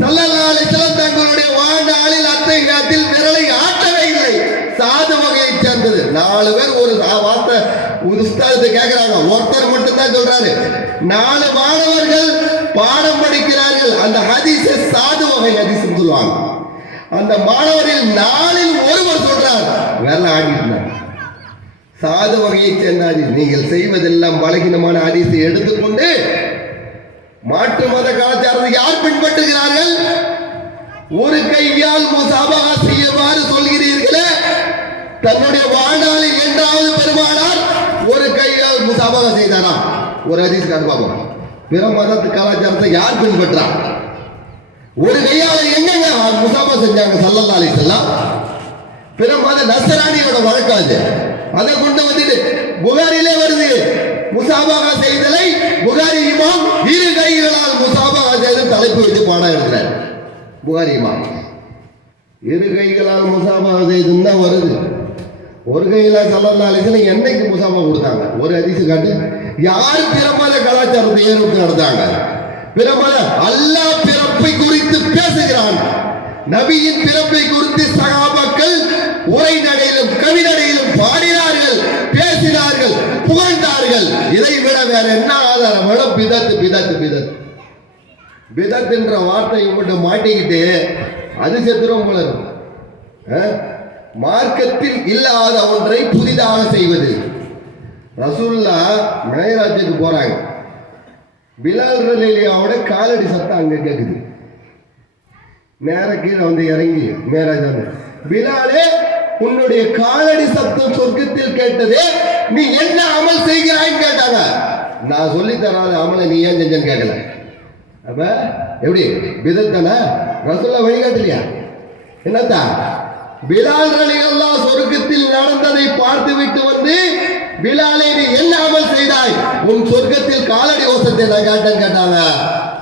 ஸல்லல்லாஹு அலைஹி வஸல்லம் தங்களுடைய வாழ்நாளில் அத்தகையத்தில் விரலை ஆட்டவே இல்லை. சாது வகையை சேர்ந்தது. 4 பேர் ஒரு வார்த்தை உஸ்தாது கேட்கிறாங்க. ஒருத்தர் மட்டும் தான் சொல்றாரு. 4 மாணவர்கள் பாடம் படிக்கிறார்கள். அந்த ஹதீஸை சாது வகை ஹதீஸ் சொல்லுவாங்க. அந்த மாணவரில் 4இல் ஒருவர் சொல்றார், வேலை ஆடினார். சாது வகையை சேர்ந்தாரு. நீங்கள் செய்வதெல்லாம் பலகீனமான ஹதீஸை எடுத்துக்கொண்டு மாற்று மத கலாச்சாரத்தை யார் பின்பற்றுகிறார்கள்? ஒரு கையால் முசாபஹா செய்யுமாறு சொல்கிறீர்களே. தன்னுடைய வாழ்நாளில் என்றாவது பெருமானார் ஒரு கையால் முசாபஹா செய்தாரா? ஒரு ஹதீஸ் காண்பாங்க. பிற மதத்து கலாச்சாரத்தை யார் பின்பற்றா? ஒரு கையால் எங்கங்க முசாபஹா செஞ்சாங்க ஸல்லல்லாஹு அலைஹி வஸல்லம்? பிற மத நஸ்ரானியோட வழக்கம் அது. அதை கொண்டு வந்துட்டு புகாரிலே வருது. முசாபஹா செய்தலை புகாரி இமாம் 2 கைகளால் முசாபஹா செய்து தலைப்பு வச்சு பாடம் எடுக்கிறார். புகாரி இமாம் 2 கைகளால் முசாபஹா செய்துன்னு தான் வருது. ஒரு கையில ஸல்லல்லாஹு அலைஹி வஸல்லம் என்னைக்கு முசாபஹா கொடுத்தாங்க? ஒரு ஹதீஸ் காட்டு. யார் பிற மத கலாச்சாரத்தை ஏற்படுத்தி நடத்தாங்க? பிற மத அல்லாஹ் பிறப்பை குறித்து பேசுகிறான். நபியின் பிறப்பை குறித்து சஹாபாக்கள் உரை நடையிலும் கவிநடையிலும் பாடினார்கள், பேசினார்கள், புகழ்ந்தார்கள். இதை விட வேற என்ன ஆதாரம் வேணும்? பிதத் பிதத் பிதத் பிதத் என்ற வார்த்தையை மட்டும் மாட்டிக்கிட்டு அது செத்துரும் போல இருக்கும். மார்க்கத்தில் இல்லாத ஒன்றை புதிதாக செய்வது. ரசூல்லா மேராஜுக்கு போறாங்க. பிலால் ரலியல்லாஹுவோட காலடி சத்தம் அங்க கேக்குது. நேர கீழே வந்து இறங்கி மேராஜ் வந்து, பிலாலே உன்னுடைய காலடி சத்தம் சொர்க்கத்தில் கேட்டதே, நீ என்ன அமல் செய்கிறாய்ன்னு கேட்டாங்க. நான் சொல்லி தராத அமலை நீ ஏன் செஞ்சன்னு கேட்கல. அப்ப எப்படி பிதத்தானா? ரசூல்லா வழிகாட்டலையா? என்னத்தா பிலால் ரலியல்லாஹு சொர்க்கத்தில் நடந்ததை பார்த்து விட்டு வந்து, பிலாலே நீ என்ன அமல் செய்தாய், உன் சொர்க்கத்தில் காலடி ஓசத்தை நான் காட்டேன்னு கேட்டாங்க.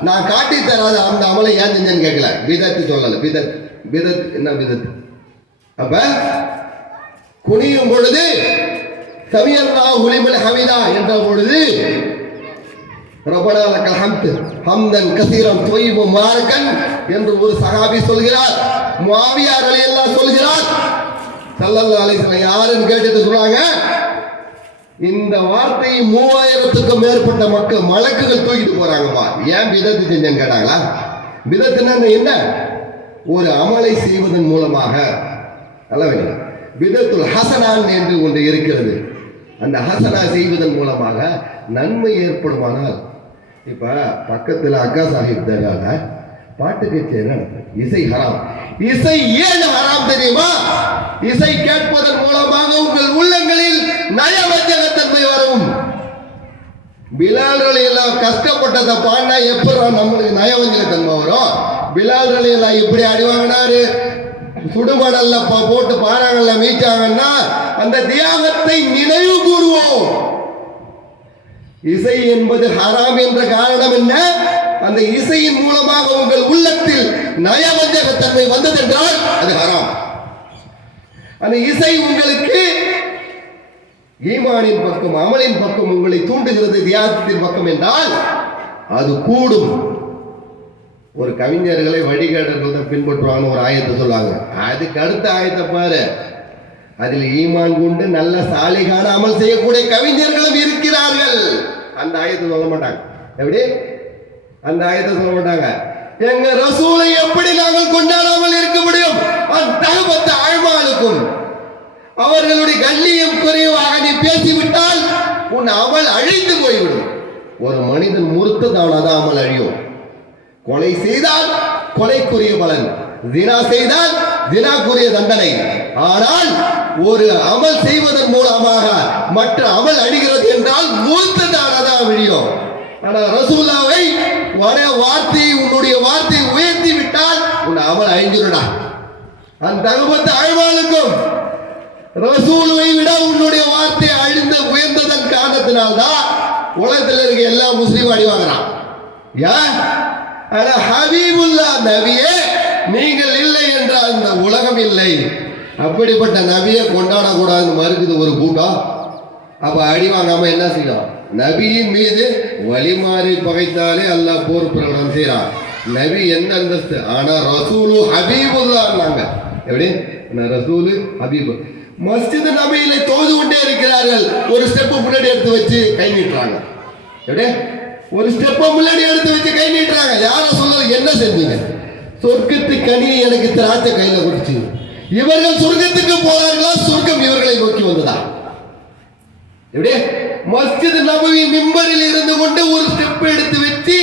நான் காட்டி தராத அந்த அமலை ஏன் செஞ்சேன்னு கேட்கல. பிதத்து சொல்லல. பிதத் என்ன பிதத்? அப்ப குனியும் பொழுது சமியல்லாஹு லிமன் ஹமிதா என்ற பொழுது ரப்பனா லக்கல் ஹம்து ஹம்தன் கஸீரன் தொய்யிபன் முபாரக்கன் என்று ஒரு சஹாபி சொல்கிறார். முஆவியா ரலியல்லாஹு சொல்கிறார். ஸல்லல்லாஹு அலைஹி வஸல்லம் யாருன்னு கேட்டுட்டு சொன்னாங்க, இந்த வார்த்தையை 3000க்கும் மேற்பட்ட மக்கள் மலக்குகள் தூக்கிட்டு போறாங்கப்பா. ஏன் பிதத்து செஞ்சேன்னு கேட்டாங்களா? பிதத்துன்னா என்ன? ஒரு அமலை செய்வதன் மூலமாக பிதத்துல் ஹசனான் என்று ஒன்று இருக்கிறது. அந்த ஹசனா செய்வதன் மூலமாக நன்மை ஏற்படுமானால், இப்ப பக்கத்தில் அக்கா சாஹிப் தர்கால பாட்டு கச்சேரி இசை ஹராம். இசை ஏன் ஹராம் தெரியுமா? இசை கேட்பதன் மூலமாக உங்கள் உள்ளங்களில் நயவஞ்சகத்தன்மை வரும். பிலால் ரலியல்லாஹு கஷ்டப்பட்டதை பாடினா எப்ப நம்மளுக்கு நயவஞ்சகத்தன்மை வரும்? பிலால் ரலியல்லாஹு இப்படி அடி வாங்கினாரு, சுடுமணல்ல போட்டு பாறாங்கல்ல மீச்சாங்கன்னா அந்த தியாகத்தை நினைவு கூறுவோம். இசை என்பது ஹராம் என்ற காரணம் என்ன? அந்த இசையின் மூலமாக உங்கள் உள்ளத்தில் நயவஞ்சகத்தன்மை வந்தது என்றால் அது ஹராம். அந்த இசை உங்களுக்கு ஈமானின் பக்கம், அமலின் பக்கம் உங்களை தூண்டுகிறது, தியாகத்தின் பக்கம் என்றால் அது கூடும். ஒரு கவிஞர்களை வழிகாட்டர்கள் தான் பின்பற்றுவாங்க. ஒரு ஆயத்தை சொல்லுவாங்க. அதுக்கு அடுத்த ஆயத்தை பாரு, அதில் ஈமான் கொண்டு நல்ல சாலிகான அமல் செய்யக்கூடிய கவிஞர்களும் இருக்கிறார்கள். அந்த ஆயத்தை சொல்ல மாட்டாங்க. எப்படி? அந்த ஆயத்தை சொல்ல மாட்டாங்க. எங்க ரசூலை எப்படி நாங்கள் கொண்டாடாமல் இருக்க முடியும்? தகுபத்த ஆழ்மாளுக்கும் அவர்களுடைய கண்ணியம் குறைவாக நீ பேசிவிட்டால் உன் அமல் அழிந்து போய்விடும். ஒரு மனிதன் முறுத்ததானதான் அமல் அழியும். கொலை செய்தால் கொலைக்குரிய பலன், தினா செய்தால் தினாக்குரிய தண்டனை. ஆனால் ஒரு அமல் செய்வதன் மூலமாக மற்ற அமல் அழிகிறது என்றால் முறுத்ததானதான் அழியும். ஆனால் ரசூலாவை வார்த்தையை, உன்னுடைய வார்த்தையை உயர்த்தி விட்டால் உன் அமல் அழிஞ்சிருடா. அந்த தகுபத்த ஆழ்வாளுக்கும் ரசூலுவை விட உன்னுடைய வார்த்தை அழிந்த உயர்ந்ததன் காரணத்தினால்தான் உலகத்தில் இருக்க எல்லா முஸ்லீம் அடி வாங்குறான். ஏன்? ஹபீபுல்லா நபியே நீங்கள் இல்லை என்றால் இந்த உலகம் இல்லை. அப்படிப்பட்ட நபியை கொண்டாடக்கூடாதுன்னு மறுக்குது ஒரு கூட்டம். அப்ப அடி வாங்காம என்ன செய்யும்? நபியின் மீது வழிமாறி பகைத்தாலே அல்லாஹ் போர் பிரகடனம் செய்யறான். நபி எந்த அந்தஸ்து? ஆனா ரசூலு ஹபீபுல்லாங்க. எப்படி? ரசூலு ஹபீபு. மஸ்ஜித் நபியில தொழுது கொண்டே இருக்கிறார்கள். ஒரு ஸ்டெப் முன்னாடி எடுத்து வச்சு கை நீட்டுறாங்க. எப்படி? ஒரு ஸ்டெப் முன்னாடி எடுத்து வச்சு கை நீட்டுறாங்க. யார சொல்ல என்ன செஞ்சீங்க? சொர்க்கத்து கனியை எனக்கு திராட்சை கையில கொடுத்து. இவர்கள் சொர்க்கத்துக்கு போறார்களா? சொர்க்கம் இவர்களை நோக்கி வந்ததா? எப்படி? மஸ்ஜித் நபவி மிம்பரில் இருந்து கொண்டு ஒரு ஸ்டெப் எடுத்து வச்சு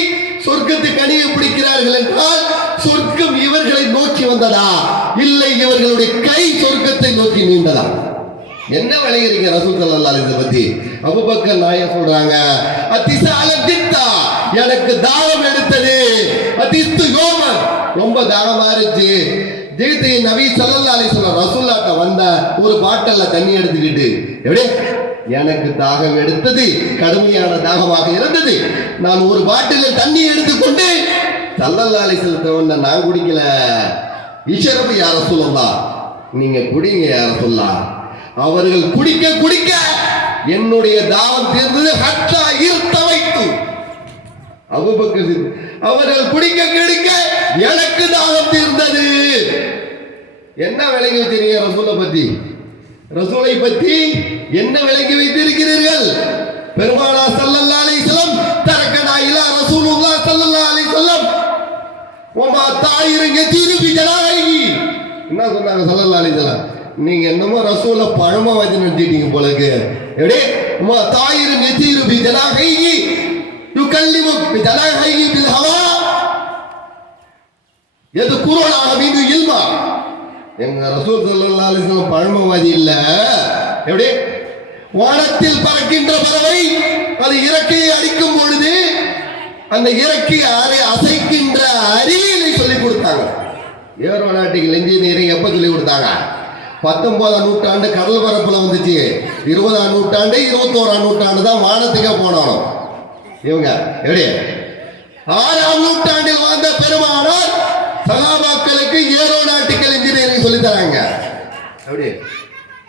சொர்க்கத்து கனியை பிடிக்கிறார்கள் என்றால் சொர்க்கம் இவர்களை நோக்கி வந்ததா? இல்லை, இவர்களுடைய கை சொர்க்கத்தை நோக்கி நீண்டதா? என்ன விளைகிறீங்க ரசூல் ஸல்லல்லாஹு அலைஹி வஸல்லம் பத்தி? அபூபக்கர் நாயகம் சொல்றாங்க, அதிசால தித்தா, எனக்கு தாகம் எடுத்தது. அதிஸ்து யோம, ரொம்ப தாகமா இருந்துச்சு. ஜெயித்து நபி ஸல்லல்லாஹு அலைஹி வஸல்லம் ரசூலுல்லாஹ்ட்ட வந்த ஒரு பாட்டில்ல தண்ணி எடுத்துக்கிட்டு, எப்படி? எனக்கு தாகம் எடுத்தது, கடுமையான தாகமாக இருந்தது. நான் ஒரு பாட்டிலில் தண்ணி எடுத்துக்கொண்டு ஸல்லல்லாஹு அலைஹி வஸல்லம் நான் குடிக்கல. இஷரபு யா ரசூலல்லாஹ், நீங்க குடிங்க யா ரசூலல்லாஹ். அவர்கள் குடிக்க குடிக்க என்னுடைய தாகம் தீர்ந்தது. ஹத்தா இர்தவைத்து, அபூபக்கர் அவர்கள் குடிக்க குடிக்க எனக்கு தாகம் தீர்ந்தது. என்ன விளங்கி வச்சிருக்கீங்க ரசூலை பத்தி? ரசூலை பத்தி என்ன விளங்கி வைத்திருக்கிறீர்கள்? பெருமானார் ஸல்லல்லாஹு அலைஹி வஸல்லம் தரக்கனா இலா ரசூலுல்லாஹ் ஸல்லல்லாஹு அலைஹி வஸல்லம் வமா தாயிரு யதீரு பி ஜலாஹி என்ன சொன்னாங்க ஸல்லல்லாஹு அலைஹி வஸல்லம், நீங்க என்னமோ ரசூலை பழமா வச்சு நிறுத்திட்டீங்க போலக்கு. எப்படி தாயிரு நெத்திரு பி ஜனாஹைஹி யுகல்லிமு பி ஜனாஹைஹி பில் ஹவா யதுகுருனா மீது இல்மா. எங்க ரசூல் ஸல்லல்லாஹு அலைஹி வஸல்லம் பழமவாதி இல்ல. எப்படி வானத்தில் பறக்கின்ற பறவை அது இறக்கையை அடிக்கும் பொழுது அந்த இறக்கை அசைக்கின்ற அறிவியலை சொல்லிக் கொடுத்தாங்க. ஏரோநாட்டிக்கல் இன்ஜினியரிங் எப்ப சொல்லிக் கொடுத்தாங்க? 19ஆம் நூற்றாண்டு கடல் பரப்புல வந்துச்சு. 20ஆம் நூற்றாண்டு 21ஆம் நூற்றாண்டு தான் வானத்துக்கே போனோம் இவங்க. எப்படி 6ஆம் நூற்றாண்டில் வாழ்ந்த பெருமானார் சகாபாக்களுக்கு ஏரோநாட்டிக்கல் இன்ஜினியரிங் சொல்லி தராங்க. எப்படி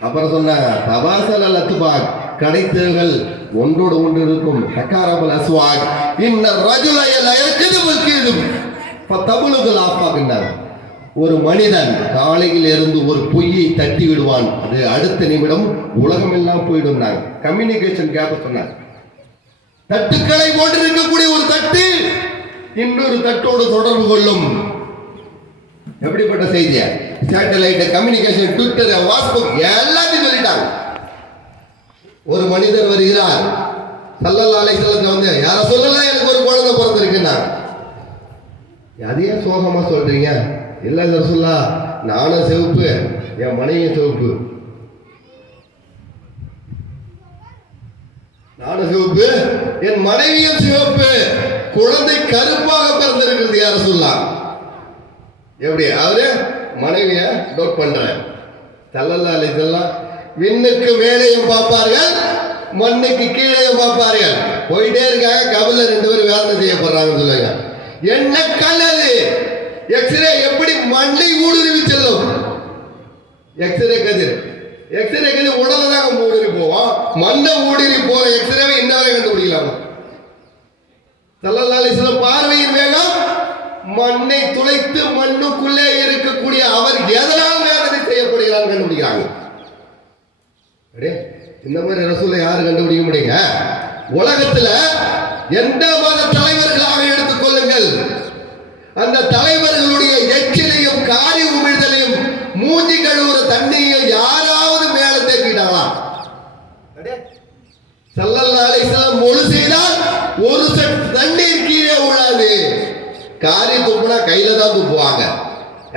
அப்புறம் சொன்ன தபாசல் அத்துபாக் கடைத்தேர்கள் ஒன்றோடு ஒன்று இருக்கும். தக்காரபல் அஸ்வாக் இன்ன ரஜுலையல் அயர்கிதுபுல் கீதும் ஃபதபுலுல் ஆஃபாக்னார். ஒரு மனிதன் காலையில் இருந்து ஒரு பொய்யை தட்டி விடுவான், அது அடுத்த நிமிடம் உலகம் எல்லாம் போயிடும். கம்யூனிகேஷன் கேப் சொன்னார். தட்டுக்களை போன்று இருக்கக்கூடிய ஒரு தட்டு இன்னொரு தட்டோடு தொடர்பு கொள்ளும். எப்படிப்பட்ட செய்திய சேட்டலைட் கம்யூனிகேஷன் ட்விட்டர் வாட்ஸ்அப் எல்லாத்தையும் சொல்லிட்டாங்க. ஒரு மனிதர் வருகிறார் ஸல்லல்லாஹு அலைஹி வஸல்லம் வந்து, யார சொல்லலாம் எனக்கு ஒரு குழந்தை பிறந்திருக்குன்னா, அதையே சோகமா சொல்றீங்க? இல்ல ரசூலுல்லாஹ், நானும் சிவப்பு, என் மனைவியும் சிவப்பு. நானும் சிவப்பு, என் மனைவியும் சிவப்பு, குழந்தை கருப்பாக பிறந்திருக்கிறது யார சொல்லலாம். எப்படி அவரு மனைவிய நோட் பண்ற. ஸல்லல்லாஹு அலைஹி வஸல்லம் விண்ணுக்கு மேலேயும் பார்ப்பார்கள், மண்ணுக்கு கீழேயும் பார்ப்பார்கள். போயிட்டே இருக்காங்க. கபல்ல 2 பேரும் வேதனை செய்யப்படுறாங்கன்னு சொல்லுங்க. என்ன கல்லது எக்ஸ்ரே எப்படி மண்ணை ஊடுருவி செல்லும்? எக்ஸ்ரே கதிர் உடலை தாங்க ஊடுருவி போவோம். மண்ணை ஊடுருவி போற எக்ஸ்ரேவை இன்னவரை கண்டுபிடிக்கலாம். ஸல்லல்லாஹு அலைஹி வஸல்லம் பார்வையின் வேகம் மண்ணை துளைத்து மண்ணுக்குள்ளே இருக்கக்கூடிய அவர் எதனால் வேதனை செய்யப்படுகிறார் கண்டுபிடிக்கிறாங்க. இந்த மாதிரி ரசூலை யாரு கண்டுபிடிக்க முடியுங்க? உலகத்துல எந்த மத தலைவர்களாக எடுத்துக் கொள்ளுங்கள், அந்த தலைவர்களுடைய எச்சிலையும் காரி உமிழ்தலையும் மூஞ்சி கழுவுற தண்ணியும் யாராவது மேல தேக்கிட்டாங்களா? ஸல்லல்லாஹு அலைஹி வஸல்லம் மொழி செய்தால் ஒரு செட் தண்ணீர் கீழே விழாது. காரி துப்புனா கையில தான் துப்புவாங்க.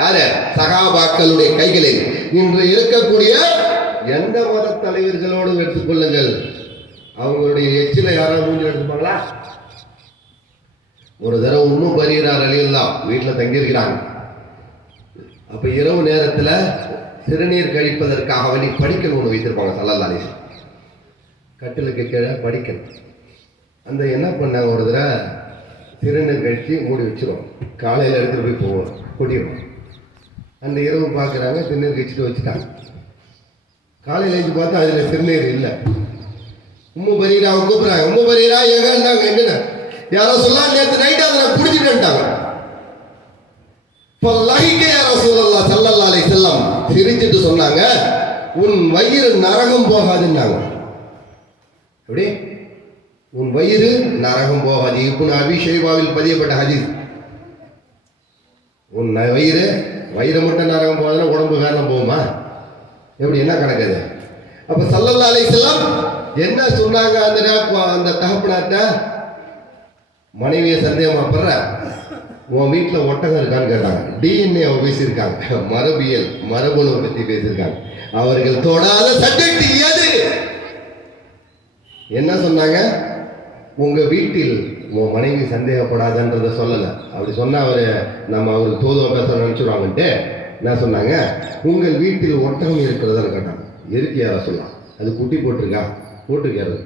யாரு? சகாபாக்களுடைய கைகளில். இன்று இருக்கக்கூடிய எந்த மத தலைவர்களோடு எடுத்துக்கொள்ளுங்கள், அவங்களுடைய எச்சில யாராவது மூஞ்சி எடுத்துப்பாங்களா? ஒரு தடவை இன்னும் பரீரார் அலியெல்லாம் வீட்டில் தங்கியிருக்கிறாங்க. அப்ப இரவு நேரத்தில் சிறுநீர் கழிப்பதற்காக வேண்டி படிக்கல் ஒன்று வைத்திருப்பாங்க. ஸல்லல்லாஹு அலைஹி வஸல்லம் கட்டிலுக்கு கீழே படிக்கல். அந்த என்ன பண்ணாங்க, ஒரு தடவை சிறுநீர் கழிச்சு மூடி வச்சிருவோம். காலையில் எடுத்துட்டு போய் போவோம், கொட்டிடுவோம். அந்த இரவு பார்க்குறாங்க, சிறுநீர் கழிச்சுட்டு வச்சுட்டாங்க. காலையில் எழுந்து பார்த்தா அதில் சிறுநீர் இல்லை. உம்மு பரீராவை கூப்பிட்றாங்க. உம்மு பரீரா எங்க இருந்தாங்க? என்னென்ன யாரோ சொல்லலாம், நேற்று நைட்டு அதை நான் குடிச்சுட்டேன்ட்டாங்க. யாரோ சொல்லலாம். ஸல்லல்லாஹு அலைஹி வஸல்லம் சிரிச்சுட்டு சொன்னாங்க, உன் வயிறு நரகம் போகாதுன்னாங்க. எப்படி? உன் வயிறு நரகம் போகாது. இப்னு அபீ ஷைபாவில் பதியப்பட்ட ஹதீஸ். உன் வயிறு மட்டும் நரகம் போகாதுன்னா உடம்பு வேலை போகுமா? எப்படி? என்ன கணக்கு அது? அப்ப ஸல்லல்லாஹு அலைஹி வஸல்லம் என்ன சொன்னாங்க? அந்த தகப்பனார்ட்ட மனைவியை சந்தேகமா படுற, உன் வீட்டில் ஒட்டகம் இருக்கான்னு கேட்டாங்க. டிஎன்ஏ பேசியிருக்காங்க, மரபியல் மரபணு பற்றி பேசியிருக்காங்க. அவர்கள் தொடாத சப்ஜெக்ட் எது? என்ன சொன்னாங்க? உங்க வீட்டில் உன் மனைவி சந்தேகப்படாதன்றத சொல்லல. அப்படி சொன்னா அவருக்கு தோதுவா பேச நினைச்சுடுவாங்கன்ட்டு என்ன சொன்னாங்க, உங்கள் வீட்டில் ஒட்டகம் இருக்கிறதா கேட்டாங்க. இருக்கு யாரா சொல்லலாம். அது குட்டி போட்டிருக்கா? போட்டிருக்காரு.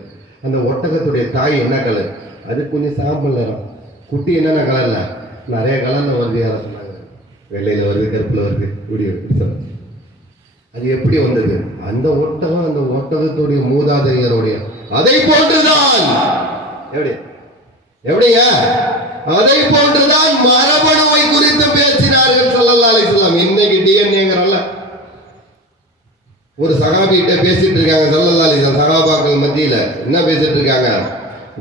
அந்த ஒட்டகத்துடைய தாய் என்ன கலர்? அது கொஞ்சம் சாம்பல் நிறம். குட்டி என்னென்ன கலர்ல? நிறைய கலர்ல வருது. யாரா சொன்னாங்க, வெள்ளையில வருது, கருப்புல வருது, குடி வருது. அது எப்படி வந்தது? அந்த ஒட்டகம் அந்த ஒட்டகத்துடைய மூதாதையருடைய அதை போன்றுதான். எப்படிங்க? அதை போன்றுதான் மரபணுவை குறித்து பேசினார்கள் ஸல்லல்லாஹு அலைஹி வஸல்லம். இன்னைக்கு டிஎன்ஏங்கறல்ல ஒரு சகாபிகிட்ட பேசிட்டு இருக்காங்க ஸல்லல்லாஹு அலைஹி வஸல்லம். சகாபாக்கள் மத்தியில என்ன பேசிட்டு இருக்காங்க?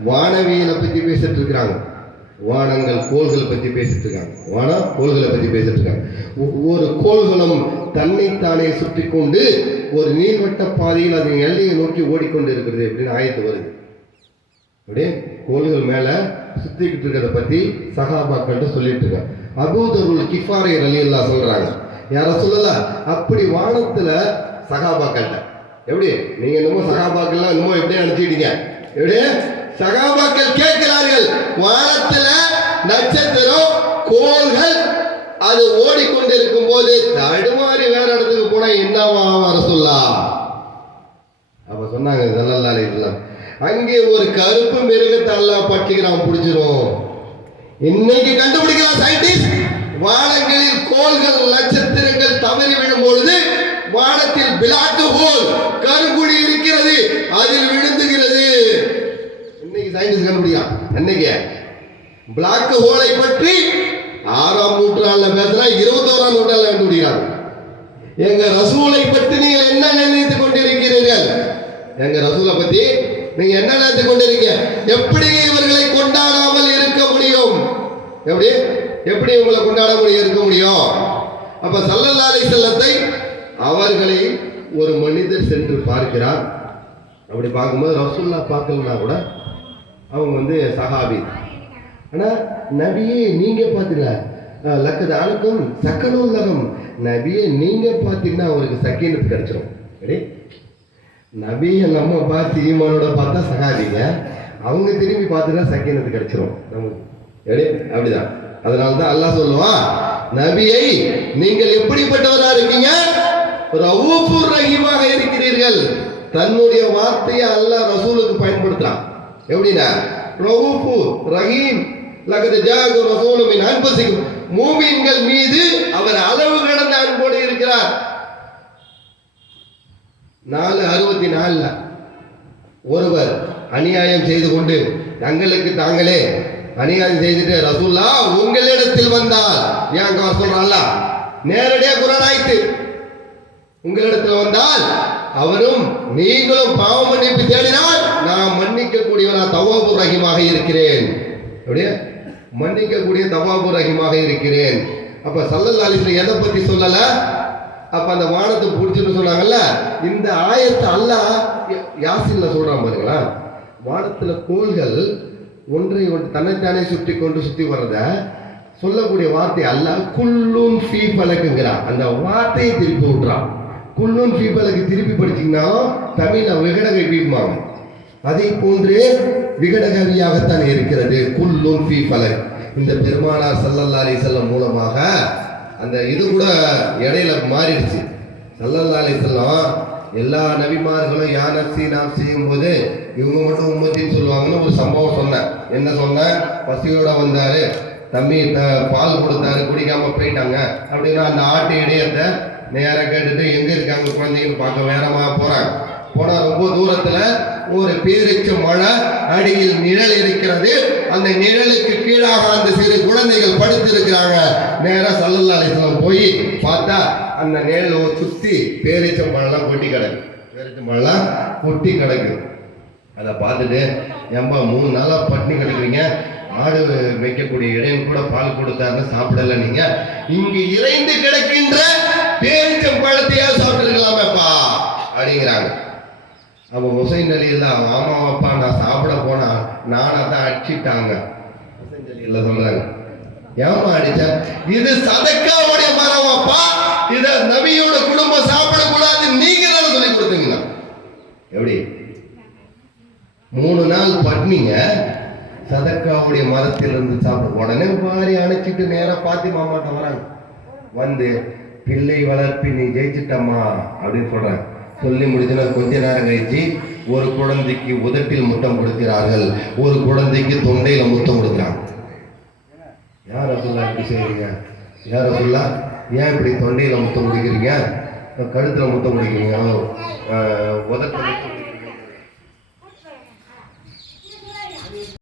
வானவியலை பத்தி பேசிட்டு இருக்காங்க. வானங்கள் கோள்கள் பற்றி பேசிட்டு இருக்காங்க. வானம் கோள்களை பற்றி பேசிட்டு இருக்காங்க. ஒவ்வொரு கோள்களும் தன்னைத்தானே சுற்றி கொண்டு ஒரு நீள்வட்ட பாதையில் அதன் எல்லையை நோக்கி ஓடிக்கொண்டு இருக்கிறது அப்படின்னு ஆயத்து வருது. அப்படியே கோள்கள் மேல சுத்திக்கிட்டு இருக்கிறத பத்தி சஹாபாக்கள் சொல்லிட்டு இருக்க. அபூதருல் கிஃபாரி ரலியல்லாஹு சொல்றாங்க, யார சொல்லல அப்படி வானத்துல சஹாபாக்கள்கிட்ட எப்படி நீங்க என்னமோ சகாபாக்கள்லாம் என்னமோ எப்படி அனுப்பிச்சிட்டீங்க, எப்படி சகாபாக்கள் கேட்கிறார்கள், வானத்துல நட்சத்திரம் கோள்கள் அது ஓடிக்கொண்டிருக்கும் போது தடுமாறி வேற இடத்துக்கு போனா என்னவா ரசூலுல்லா? அப்ப சொன்னாங்க ஸல்லல்லாஹு அலைஹி வஸல்லம், அங்கே ஒரு கருப்பு மிருகத்தை அல்லாஹ் பட்டிக்கிறான், பிடிச்சிரும். இன்னைக்கு கண்டுபிடிக்கலாம் சயின்டிஸ்ட், வானங்களில் கோள்கள் நட்சத்திரங்கள் தவறி விழும் பொழுது வானத்தில் பிளாக் ஹோல் கருங்குழி இருக்கிறது, அதில் விழுந்துகிறது. இன்னைக்கு சயின்டிஸ்ட் கண்டுபிடிக்கலாம். அன்னைக்கு பிளாக் ஹோலை பற்றி 6ஆம் நூற்றாண்டுல பேசுறா, 21ஆம் நூற்றாண்டுல கண்டுபிடிக்கிறாங்க. எங்க ரசூலை பற்றி நீங்கள் என்ன நினைத்துக் கொண்டிருக்கிறீர்கள்? எங்க ரசூலை பத்தி நீங்க என்ன நினைத்துக் கொண்டிருக்கீங்க? எப்படி இவர்களை கொண்டாடாமல் இருக்க முடியும்? எப்படி எப்படி உங்களை கொண்டாட முடியும் இருக்க முடியும்? அப்ப ஸல்லல்லாஹு அலைஹி வஸல்லத்தை அவர்களை ஒரு மனிதர் சென்று பார்க்கிறார். அப்படி பார்க்கும்போது ரசூலுல்லாஹ் பார்க்கலன்னா கூட அவங்க சஹாபி. ஆனா நபியே நீங்க பார்த்தீங்களா, லக்கது அலக்கும் சக்கனுல்லகம், நபியே நீங்க பார்த்தீங்கன்னா அவருக்கு சக்கீனத்து கிடைச்சிடும். நபியை நம்ம பார்த்து ஈமானோட பார்த்தா சகாதிங்க, அவங்க திரும்பி பார்த்துட்டா சக்கீனத்து கிடைச்சிரும் நமக்கு. அப்படிதான். அதனால்தான் அல்லாஹ் சொல்லுவான், நபியை நீங்கள் எப்படிப்பட்டவரா இருக்கீங்க? ரவூஃபுர் ரஹீமாக இருக்கிறீர்கள். தன்னுடைய வார்த்தையை அல்லாஹ் ரசூலுக்கு பயன்படுத்துறான். எப்படின்னா ரவூஃபு ரஹீம் லகத் ஜாஅக்கும் ரசூலும் மின் அன்ஃபுசிக்கும், மூமின்கள் மீது அவர் அளவு கடந்த அன்போடு இருக்கிறார். 4:64 ஒருவர் அநியாயம் செய்து கொண்டு தங்களுக்கு தாங்களே அநியாயம் செய்துட்டு ரசூல்லா உங்களிடத்தில் வந்தால், ஏன் சொல்றான்ல நேரடியா குர்ஆன் ஆயிட்டு, உங்களிடத்தில் வந்தால் அவரும் நீங்களும் பாவ மன்னிப்பு தேடினால் நான் மன்னிக்க கூடியவனா தவ்வாபுர் ரஹீமாக இருக்கிறேன். அப்படியே மன்னிக்க கூடிய தவ்வாபுர் ரஹீமாக இருக்கிறேன். அப்ப ஸல்லல்லாஹு அலைஹி வஸல்லம் எதை பத்தி சொல்லல? அப்ப அந்த வானத்தை பிடிச்சுன்னு சொன்னாங்கல்ல, இந்த ஆயத்தை அல்லாஹ் யாசின்ல சொல்றான் பாருங்களா. வானத்துல கோள்கள் ஒன்றை ஒன்று தன்னைத்தானே சுற்றி வர்றத சொல்லக்கூடிய வார்த்தை அல்லாஹ் குல்லுன் ஃபீ ஃபலக்குங்கிறான். அந்த வார்த்தையை திருப்பி விட்டுறான். குல்லுன் ஃபீ ஃபலக்கு திருப்பி படிச்சீங்கன்னா தமிழ்ல விகடகை வீமாங்க, அதை போன்றே விகடகவியாகத்தான் இருக்கிறது குல்லுன் ஃபீ ஃபலக். இந்த பெருமானார் ஸல்லல்லாஹு அலைஹி வஸல்லம் மூலமாக அந்த இது கூட இடையில மாறிடுச்சு. ஸல்லல்லாஹு அலைஹி வஸல்லம் எல்லா நபிமார்களும் யா நஃப்ஸி நாம் செய்யும் போது இவங்க மட்டும் உம்மத்தின்னு சொல்லுவாங்கன்னு ஒரு சம்பவம் சொன்னேன். என்ன சொன்னேன்? பசியோட வந்தாரு, தம்பி பால் கொடுத்தாரு, குடிக்காம போயிட்டாங்க அப்படின்னா அந்த ஆட்டு இடையத்தை நேராக கேட்டுட்டு எங்க இருக்காங்க குழந்தைங்கன்னு பார்க்க வேறமா போறாங்க. போனா ரொம்ப தூரத்துல ஒரு பேரிச்ச மழை அடியில் நிழல் இருக்கிறது. அந்த நிழலுக்கு கீழாக அந்த சிறு குழந்தைகள் படுத்திருக்கிறாங்க. நேரா ஸல்லல்லாஹு அலைஹி வஸல்லம் போய் பார்த்தா அந்த நிழல் சுத்தி பேரிச்சம் பழம்லாம் கொட்டி கிடக்கு. பேரிச்சம் பழம்லாம் கொட்டி கிடக்கு. அதை பார்த்துட்டு ஏம்பா 3 நாளா பட்டினி கிடக்குறீங்க, ஆடு வைக்கக்கூடிய இடையன் கூட பால் கொடுத்தாருன்னு சாப்பிடல, நீங்க இங்கு இறைந்து கிடக்கின்ற பேரிச்சம் பழத்தையா சாப்பிட்டுருக்கலாமேப்பா அப்படிங்கிறாங்க. அப்போ ஹுசைன் அலி இல்ல ஆமா அப்பா நான் சாப்பிட போனா நானா தான் அடிச்சிட்டாங்க. ஹுசைன் அலி இல்ல சொல்றாங்க, ஏமா அடிச்சா? இது சதக்காவுடைய மரம் அப்பா, இத நபியோட குடும்பம் சாப்பிடக்கூடாது நீங்க தானே சொல்லி கொடுத்தீங்களா? எப்படி 3 நாள் பட்னிங்க சதக்காவுடைய மரத்திலிருந்து சாப்பிட. உடனே வாரி அணைச்சிட்டு நேரா பாத்திமா மாட்ட வராங்க. வந்து பிள்ளை வளர்ப்பி நீ ஜெயிச்சிட்டம்மா அப்படின்னு சொல்றாங்க. சொல்லி முடிச்சுன்னா கொஞ்ச நேரம் கழிச்சு ஒரு குழந்தைக்கு உதட்டில் முத்தம் கொடுக்கிறார்கள், ஒரு குழந்தைக்கு தொண்டையில முத்தம் கொடுக்குறாங்க. யார சொல்லா இப்படி செய்யறீங்க? யார சொல்லா ஏன் இப்படி தொண்டையில முத்தம் கொடுக்குறீங்க, கழுத்துல முத்தம் கொடுக்குறீங்க, உதட்டில் முத்தம்